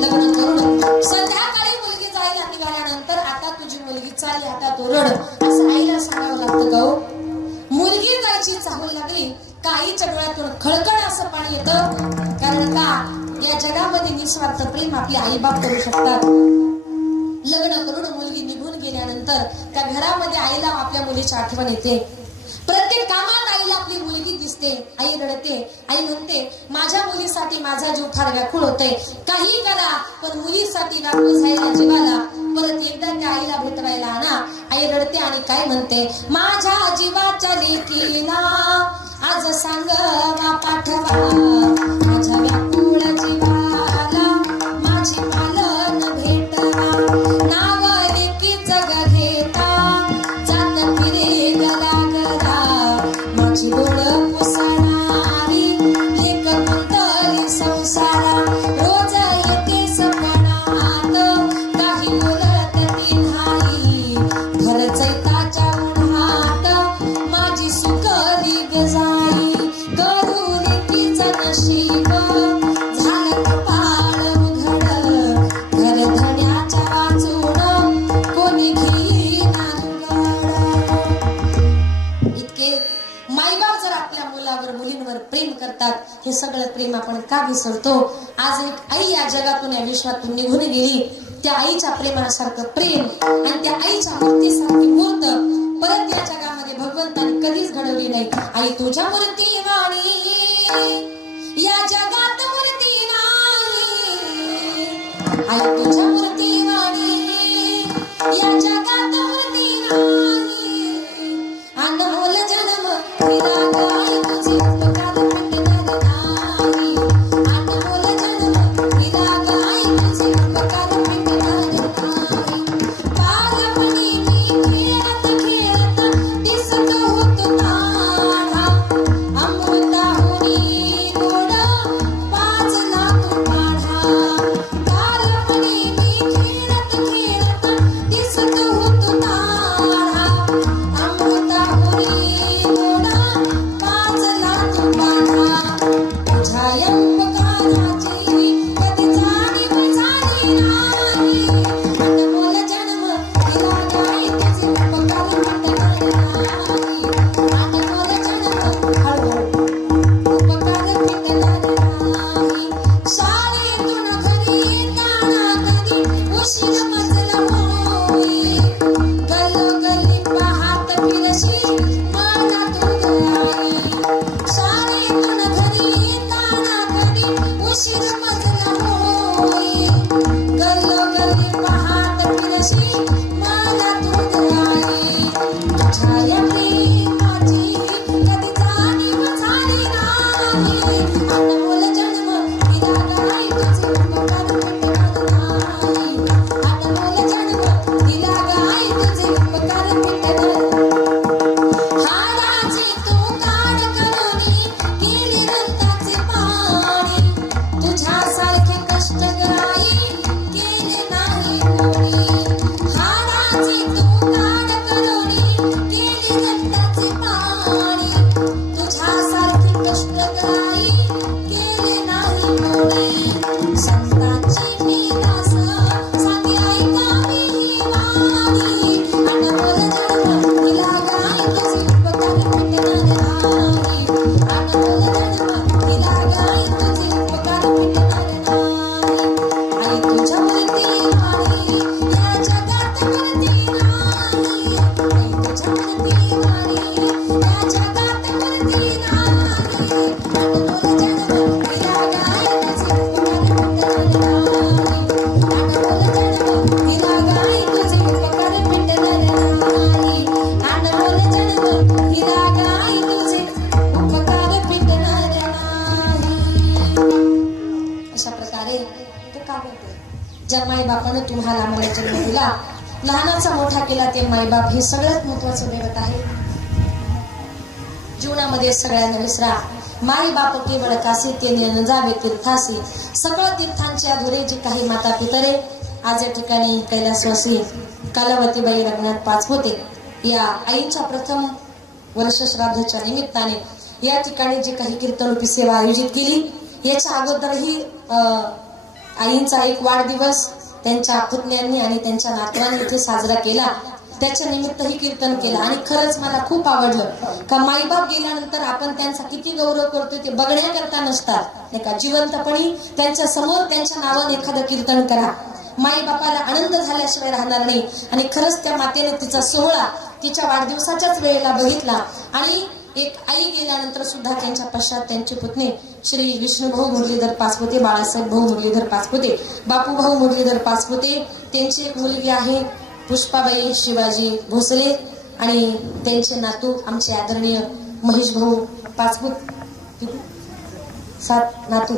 लग्न करून संध्याकाळी मुलगी जायला निघाल्यानंतर आता तुझी मुलगी चालली, आता तू रड, असं आईला सांगावं लागतं का हो. मुलगी जायची चाहूल लागली का आईच्या डोळ्यातून खळखळ असं पाणी येतं. कारण का या जगामध्ये निस्वार्थ प्रेम आपले आई बाप करू शकतात. लग्न करून मुलगी निघून गेल्यानंतर त्या घरामध्ये आईला आपल्या मुलीची आठवण येते. प्रत्येक कामात आईला आपली मुलगी दिसते. आई रडते, आई म्हणते माझ्या मुलीसाठी माझा जीव फार व्याकुळ होतोय, काही करा पण मुलीसाठी व्याकुळ झालेल्या जीवाला परत एकदा त्या आईला भेटवायला आणा. आई रडते आणि काय म्हणते, माझ्या जीवाच्या लेकीला आज सांगवा पाठवा, माझ्या व्याकुळ जीवाला माझी पालन भेटवा, नाव लेकी जग घेता जात फिरे गला गला, माझी डोळ पुसणारी लेक कुंतली संसारा, रोज येते सपनात काही बोलत ती नाही, भर चैताच्या उन्हात माझी सुकली गजाई, करू लेकीचं नशीब झालं कपाळ उघड, घर धण्याच्या वाचून कोणी घेईना उघड. इतके मायबाप जर आपल्या मुलावर मुलींवर प्रेम करतात, हे सगळं प्रेम आपण का विसरतो. आज एक आई या जगातून या विश्वातून निघून गेली, त्या आईच्या प्रेमासारखं प्रेम आणि त्या आईच्या मूर्तीसारखी मूर्त परत या जगामध्ये भगवंताने कधीच घडवली नाही. आई तुझ्या मूर्ती वाणी या जगात मूर्ती नाही, आई तुझ्या मूर्ती वाणी या जगात मूर्ती नाही, अनमोल जन्म दिला गाय तुझे उपकार मिटणार नाही, अनमोल जन्म दिला गाय तुझे उपकार मिटणार नाही, बालपणी मी खेळत खेळत दिसत होतो तारा, अमृताहुनी गोड पाजला तू काढा, बालपणी ज्या माईबापानं तुम्हाला आम्हाला जन्म दिला, लहानाचा मोठा केला, ते माईबाप हे सगळ्यात महत्वाचं दैवत आहे. जीवनामध्ये सगळ्यांना विसरा. माई बाप केवळ कासी, ते न जावे तीर्थासी. सगळं तीर्थांचे अधुरे जे काही माता पितरे आज या ठिकाणी कैलासवासी कालावतीबाई रंगनाथ पाचपुते या आईंच्या प्रथम वर्ष श्राद्धच्या निमित्ताने या ठिकाणी जे काही कीर्तनरूपी सेवा आयोजित केली, याच्या अगोदरही आईंचा एक वाढदिवस त्यांच्या पुतण्यांनी आणि त्यांच्या नातवांनी इथे साजरा केला. त्याच्या निमित्तही कीर्तन केलं आणि खरंच मला खूप आवडलं का माईबाप गेल्यानंतर आपण त्यांचा किती गौरव करतोय ते बघण्याकरता नसतात, नाही का. जिवंतपणी त्यांच्या समोर त्यांच्या नावाने एखादं कीर्तन करा. माईबापाला आनंद झाल्याशिवाय राहणार नाही. आणि खरंच त्या मातेने तिचा सोहळा तिच्या वाढदिवसाच्याच वेळेला बघितला. आणि एक आई गेल्यानंतर सुद्धा त्यांच्या पश्चात त्यांचे पुतणे श्री विष्णुभाऊ मुरलीधर पाचपुते, बाळासाहेब भाऊ मुरलीधर पाचपुते, बापूभाऊ मुरलीधर पाचपुते, त्यांची एक मुलगी आहे पुष्पाबाई शिवाजी भोसले आणि त्यांचे नातू आमचे आदरणीय महेश भाऊ पाचपुत. 7 नातू,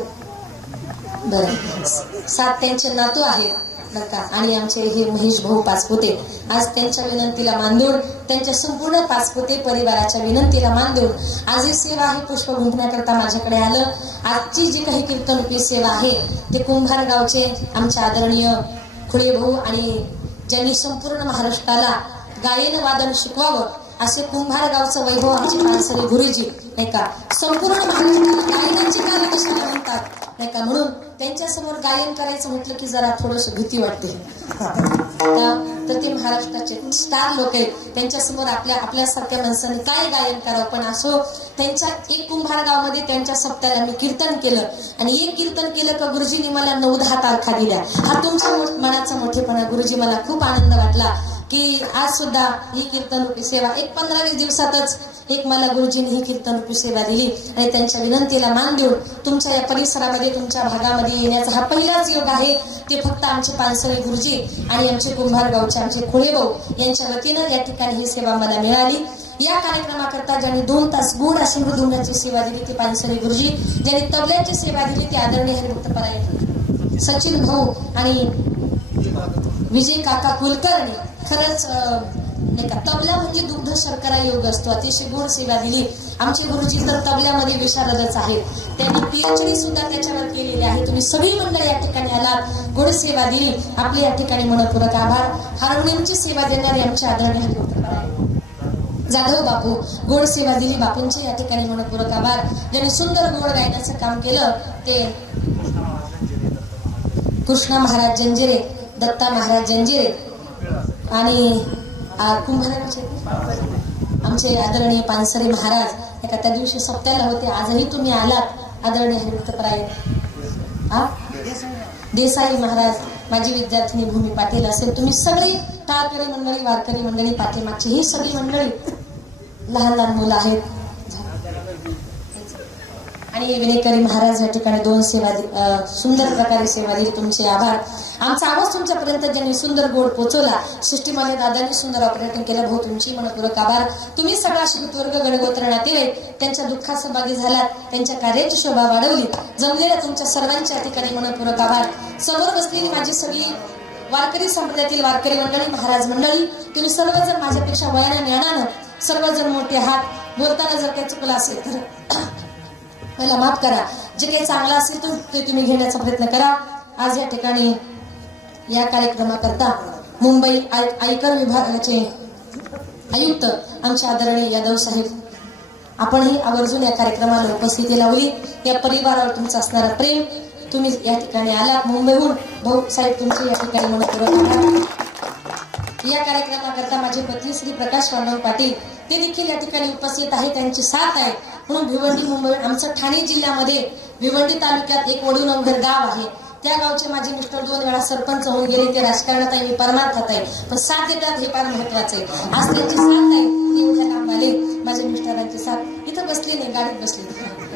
बरं 7 त्यांचे नातू आहेत बरं का. आणि आमचे हे महेश भाऊ पाचपुते आज त्यांच्या विनंतीला मान देऊन, त्यांच्या संपूर्ण पाचपुते परिवाराच्या विनंतीला मान देऊन आज ही सेवा ही पुष्प गुंफण्याकरता माझ्याकडे आलं. आजची जी काही कीर्तनरूपी सेवा आहे ते कुंभार गावचे आमचे आदरणीय खुळे भाऊ आणि ज्यांनी संपूर्ण महाराष्ट्राला गायन वादन शिकवावं असे कुंभार गावचं वैभव आमचे पानसरे गुरुजी, नाही का. संपूर्ण महाराष्ट्राला गायनाची कला कशाला म्हणतात, नाही का. म्हणून त्यांच्या समोर गायन करायचं म्हटलं की जरा थोडस भीती वाटते. तर ते महाराष्ट्राचे स्टार लोक आहेत, त्यांच्या समोर आपल्यासारख्या माणसांनी काय गायन करावं. पण असो, त्यांच्या एक कुंभार गावमध्ये त्यांच्या सप्त्याला मी कीर्तन केलं आणि एक कीर्तन केलं का गुरुजींनी मला 9-10 तारखा दिल्या. हा तुमच्या मनाचा मोठेपणा गुरुजी. मला खूप आनंद वाटला की आज सुद्धा ही कीर्तनरूपी सेवा एक 15-20 दिवसातच एक मला गुरुजींनी ही कीर्तनरूपी सेवा दिली. आणि त्यांच्या विनंतीला मान देऊन तुमच्या या परिसरामध्ये तुमच्या भागामध्ये येण्याचा हा पहिलाच योग आहे. ते फक्त आमचे पानसरे गुरुजी आणि आमचे कुंभार गावचे आमचे खुळे भाऊ यांच्या वतीनं या ठिकाणी ही सेवा मला मिळाली. या कार्यक्रमाकरता ज्यांनी 2 तास गोड अशी मृदुंगाची सेवा दिली ते पानसरे गुरुजी, ज्यांनी तबल्याची सेवा दिली ते आदरणीय हरिभक्त परायण सचिन भाऊ आणि विजय काका कुलकर्णी. खरंच नाही का, तबला म्हणजे दुग्ध शर्करा योग असतो. अतिशय गोड सेवा दिली. आमचे गुरुजी तर तबल्यामध्ये विशारदच आहेत, त्यांनी PhD सुद्धा त्याच्यावर केलेली आहे. तुम्ही सगळी मंडळी या ठिकाणी आलात, गोड सेवा दिली. आपले या ठिकाणी मनपूर्वक आभार. हार्मोनियमची सेवा देणारे आमचे आदरणीय हरिभक्त जाधव बापू, गोड सेवा दिली. बापूंचे या ठिकाणी मनपूर्वक आभार. ज्यांनी सुंदर गोड गायनाचं काम केलं ते कृष्णा महाराज जंजिरे, दत्ता महाराज जंजिरे आणि कुंभाराचे आमचे आदरणीय पानसरे महाराज एका त्या दिवशी सप्त्याला होते. आजही तुम्ही आलात आदरणीय हरिभक्तपरायण देसाई महाराज, माझी विद्यार्थिनी भूमी पाटील असेल, तुम्ही सगळी टाळकरी मंडळी, वारकरी मंडळी, पाठीमागची ही सगळी मंडळी, लहान लहान मुलं आहेत आणि विनेकरी महाराज या ठिकाणी 2 सेवा सुंदर प्रकारे सेवा दिली. तुमचे आभार. आमचा आवाज तुमच्यापर्यंत ज्यांनी सुंदर गोड पोचवला, सृष्टीमान्य दादांनी सुंदर ऑपरेटिंग केलं, भाऊ तुमची मनपूर्वक आभार. तुम्ही सगळा श्रीवर्ग गणगोत्र नातेवाईक त्यांच्या दुःखात सहभागी झालात, त्यांच्या कार्याची शोभा वाढवली. जमलेल्या तुमच्या सर्वांच्या ठिकाणी मनपूर्वक आभार. समोर बसलेली माझी सगळी वारकरी संप्रदायातील वारकरी मंडळी, महाराज मंडळी, तुम्ही सर्वजण माझ्यापेक्षा वयाने ज्ञानानं सर्वजण मोठे आहात. बोलताना जर काही चुकलं असेल तर मला माफ करा. जे काही चांगलं असेल तर ते तुम्ही घेण्याचा प्रयत्न करा. आज या ठिकाणी या कार्यक्रमाकरता मुंबई आयकर विभागाचे आयुक्त आमचे आदरणीय यादव साहेब, आपणही आवर्जून या कार्यक्रमाला उपस्थिती लावली. या परिवारावर तुमचं असणारं प्रेम, तुम्ही या ठिकाणी आलात मुंबईहून, भाऊ साहेब तुमचे या ठिकाणी मनपूर्वक आभार. या कार्यक्रमाकरता माझे पती श्री प्रकाश पांडव पाटील ते देखील या ठिकाणी उपस्थित आहे, त्यांची साथ आहे. म्हणून भिवंडी मुंबई, आमचं ठाणे जिल्ह्यामध्ये भिवंडी तालुक्यात एक वडूनवघर गाव आहे. त्या गावचे माझे मिस्टर 2 वेळा सरपंच होऊन गेले. ते राजकारणात आहे, मी परमार्थात आहे, पण साथ देतात हे फार महत्वाचं आहे. आज त्यांची साथ आहे, एवढ्या काम आले. माझ्या मिस्टरांची साथ इथं बसली नाही, गाडीत बसली.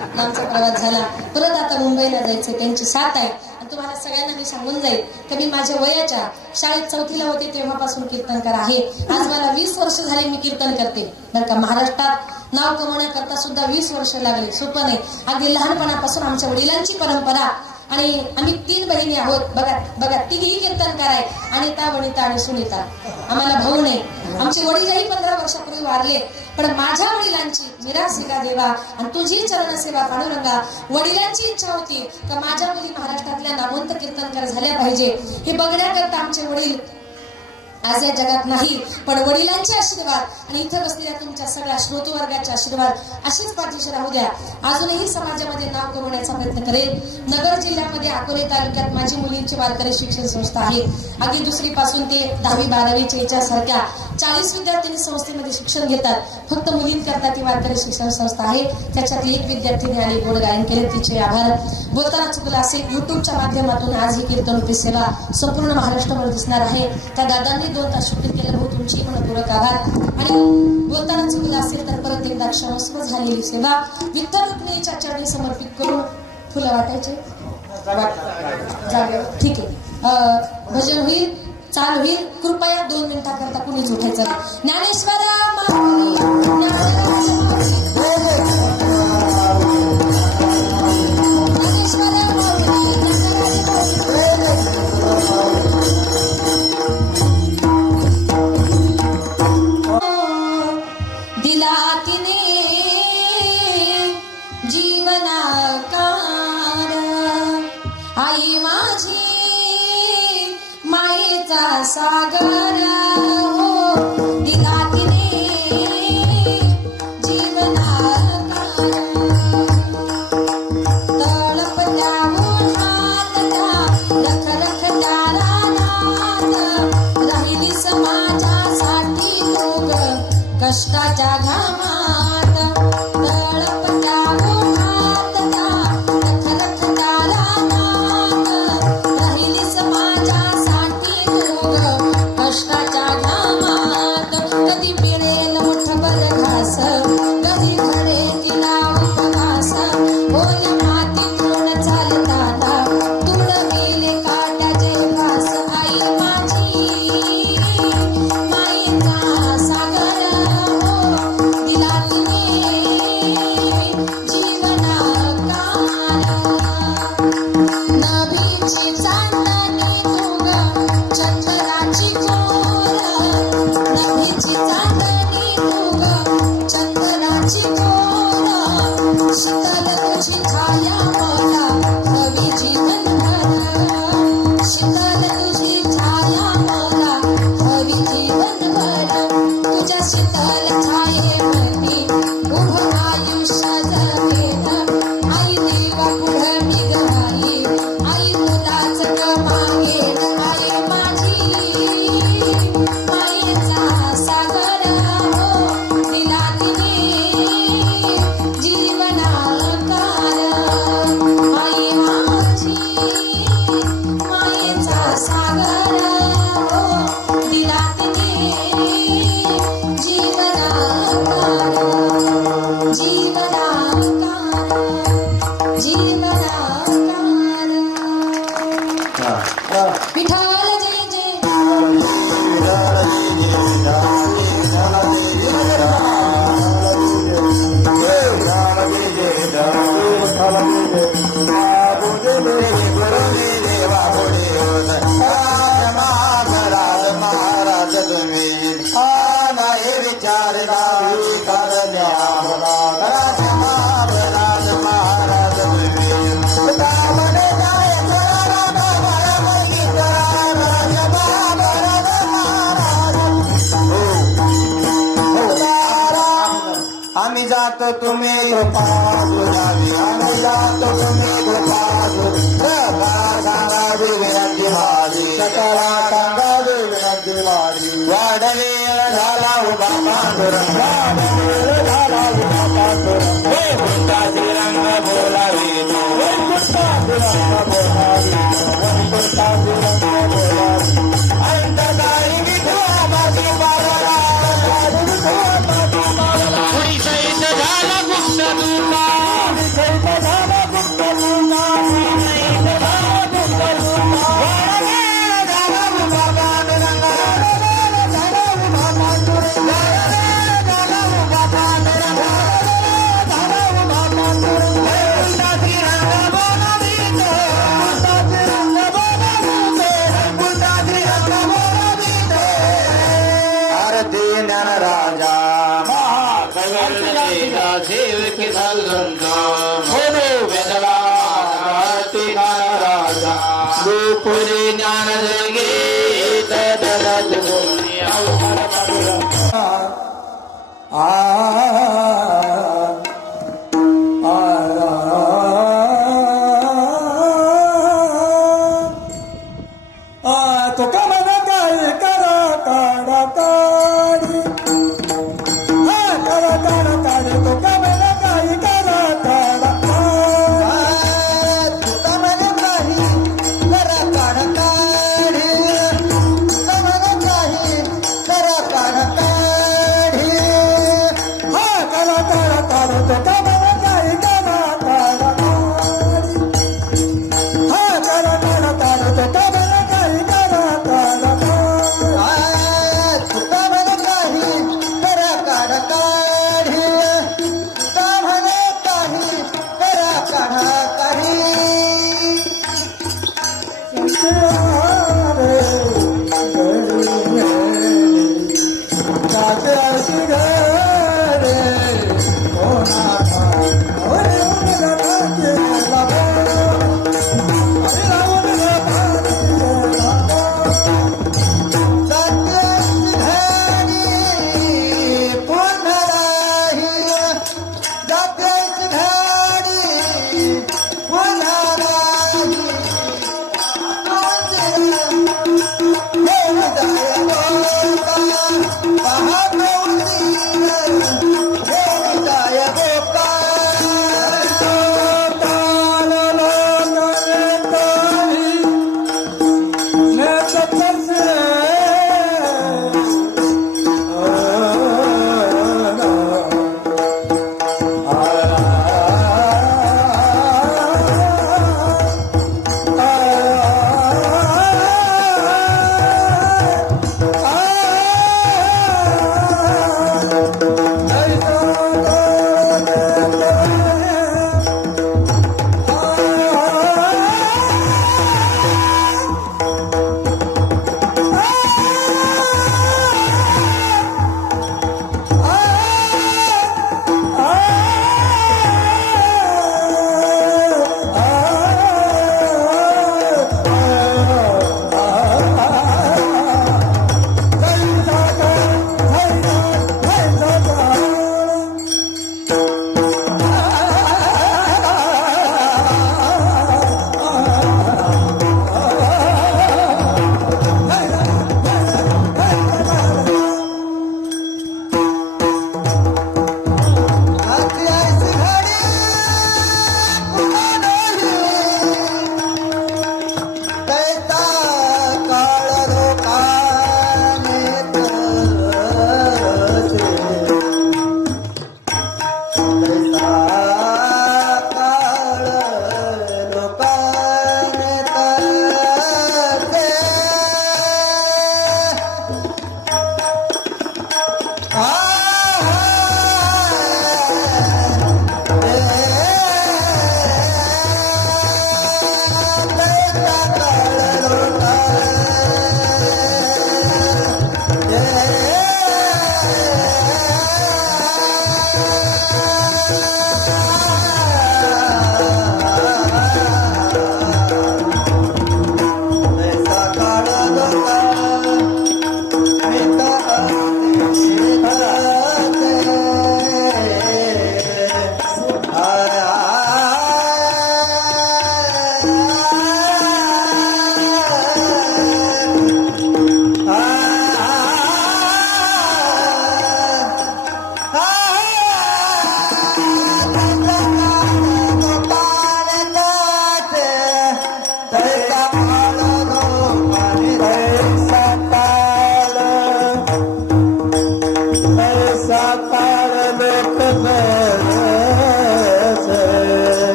आमचा प्रवास झाला, परत आता मुंबईला जायचं, त्यांची साथ आहे. आणि तुम्हाला सगळ्यांना मी सांगून जाईल की मी माझ्या वयाच्या शाळेत 4थीला होते तेव्हापासून कीर्तनकार आहे. आज मला 20 वर्ष झाले मी कीर्तन करते बरं का. महाराष्ट्रात नाव कमवण्याकरता सुद्धा 20 वर्ष लागले, सोपं नाही. अगदी लहानपणापासून आमच्या वडिलांची परंपरा आणि आम्ही 3 बहिणी आहोत. बघा बघा, तिघी कीर्तनकार आहे, अनिता, वनिता आणि सुनीता. आम्हाला भाऊ नाही. आमचे वडीलही 15 वर्षापूर्वी वारले, पण माझ्या वडिलांची निराशिका देवा आणि तुझी चरण सेवा पांडुरंगा, वडिलांची इच्छा होती का माझ्या मुली महाराष्ट्रातल्या नामवंत कीर्तनकार झाल्या पाहिजे. हे बघण्याकरता आमचे वडील आज या जगात नाही, पण वडिलांचे आशीर्वाद आणि इथं बसलेल्या तुमच्या सगळ्या श्रोतू वर्गाचे आशीर्वाद अशीच पाठीशी राहू द्या. अजूनही समाजामध्ये नाव कमवण्याचा प्रयत्न करेल. नगर जिल्ह्यामध्ये अकोले तालुक्यात माझी मुलींची वारकरी शिक्षण संस्था आहे. अगदी 2री पासून ते 10वी 12वीच्या याच्यासारख्या 40 विद्यार्थ्यांनी संस्थेमध्ये शिक्षण घेतात. फक्त मुलींकरता ती वारकरी शिक्षण संस्था आहे. त्याच्यातली एक विद्यार्थिनी आली, गोड गायन केले, तिचे आभार. बोलताना चुकलं असेल, युट्यूबच्या माध्यमातून आज ही कीर्तनरूपी सेवा संपूर्ण महाराष्ट्रावर दिसणार आहे. त्या दादांनी 2 तास शूटिंग केलं, भाऊ तुमची मनपूर्वक आभार. आणि बोलताना चुकलं असेल तर परत एकदा क्षमस्व झालेली सेवा विठ्ठल रुक्मिणीच्या चरणी समर्पित करून फुलं वाटायचे जागेवर. ठीक आहे, भजन होईल, चाल होईल. कृपया 2 मिनिटाकरता कुणीच उठायचं. ज्ञानेश्वरा सागर हो दिला तिने जीवनात तळपत्या उन्हात रख रख दारात राहिली समाजासाठी लोक कष्टाच्या घामात. तळपत्या उन्हात रख रख दारात राहिली समाजासाठी कष्टाच्या घामात. कधी मिळेल मुठभर घास, कधी घडेल तिला उपवास. बोल मातीतून चालताना तुळ गेले काट्याचे घास. आई माझी माईचा सागर हो दिला तिने जीवनाकार. नभीची चांदणी तुग चंद्राची कोर, नभीची चांदणी तुग चंद्राची कोर. शीतल तुझी छाया मला हवी जीवनभर, शीतल तुझी छाया मला हवी जीवनभर. तुझ्या शीतल छायेवरती उभं आयुष्य जगेन. आई देवा पुढं मी गणाई, आई तुलाच मागेन. आई माझी मायेचा सागर हो दिला तिने जीवनाकार. आई माझी मायेचा सागर हो दिला तिने जीवनाकार. जीवनाकार जीवनाकार. विठ्ठल जय जय. आम्ही जातो तुम्ही गोपाळावी, आम्ही जातो तुम्ही गोपाळावी. सांगावी विनंती माझी, सकला सांगावी विनंती माझी. वाढवेल झाला उभा पांडुरंग, वाढवेल झाला उभा पांडुरंग. हे पुष्पाची रंग बोलावी, हे पुष्पाची रंग बोलावी, हे पुष्पाची रंग बोलावी. अंतदाई विठवा बाकी बाळाला, झाला गुप्त दुर्गा, झाला गुप्त दुर्गा, झाला गुप्त दुर्गा. झाला उभा पांडुरंग, झाला उभा पांडुरंग, झाला गोपुरी ज्ञान जगेत दलत गोपुरी अवघड पांडुरंग. तुका मन काय करा काढा काढी करा काढा काढी तुका मन काय करा काढा तुका मन काही करा काढ काढी तुका मन काही करा काढ काढी करा काढा काढ तुका मन काय करा काढा काढी करा काढा काढ तुका मन काय करा काढा तुका मन काही करा काढ काढी तुका मन काही करा काढ काढी. जात्याची घडी पुन्हा राही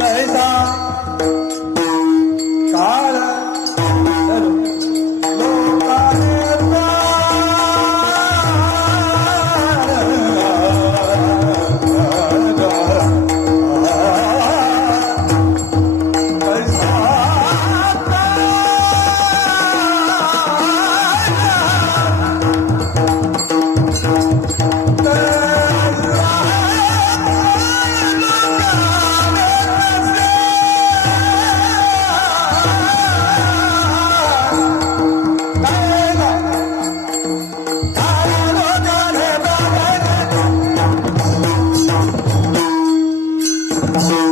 तैसा काळ लोकाने Thank you.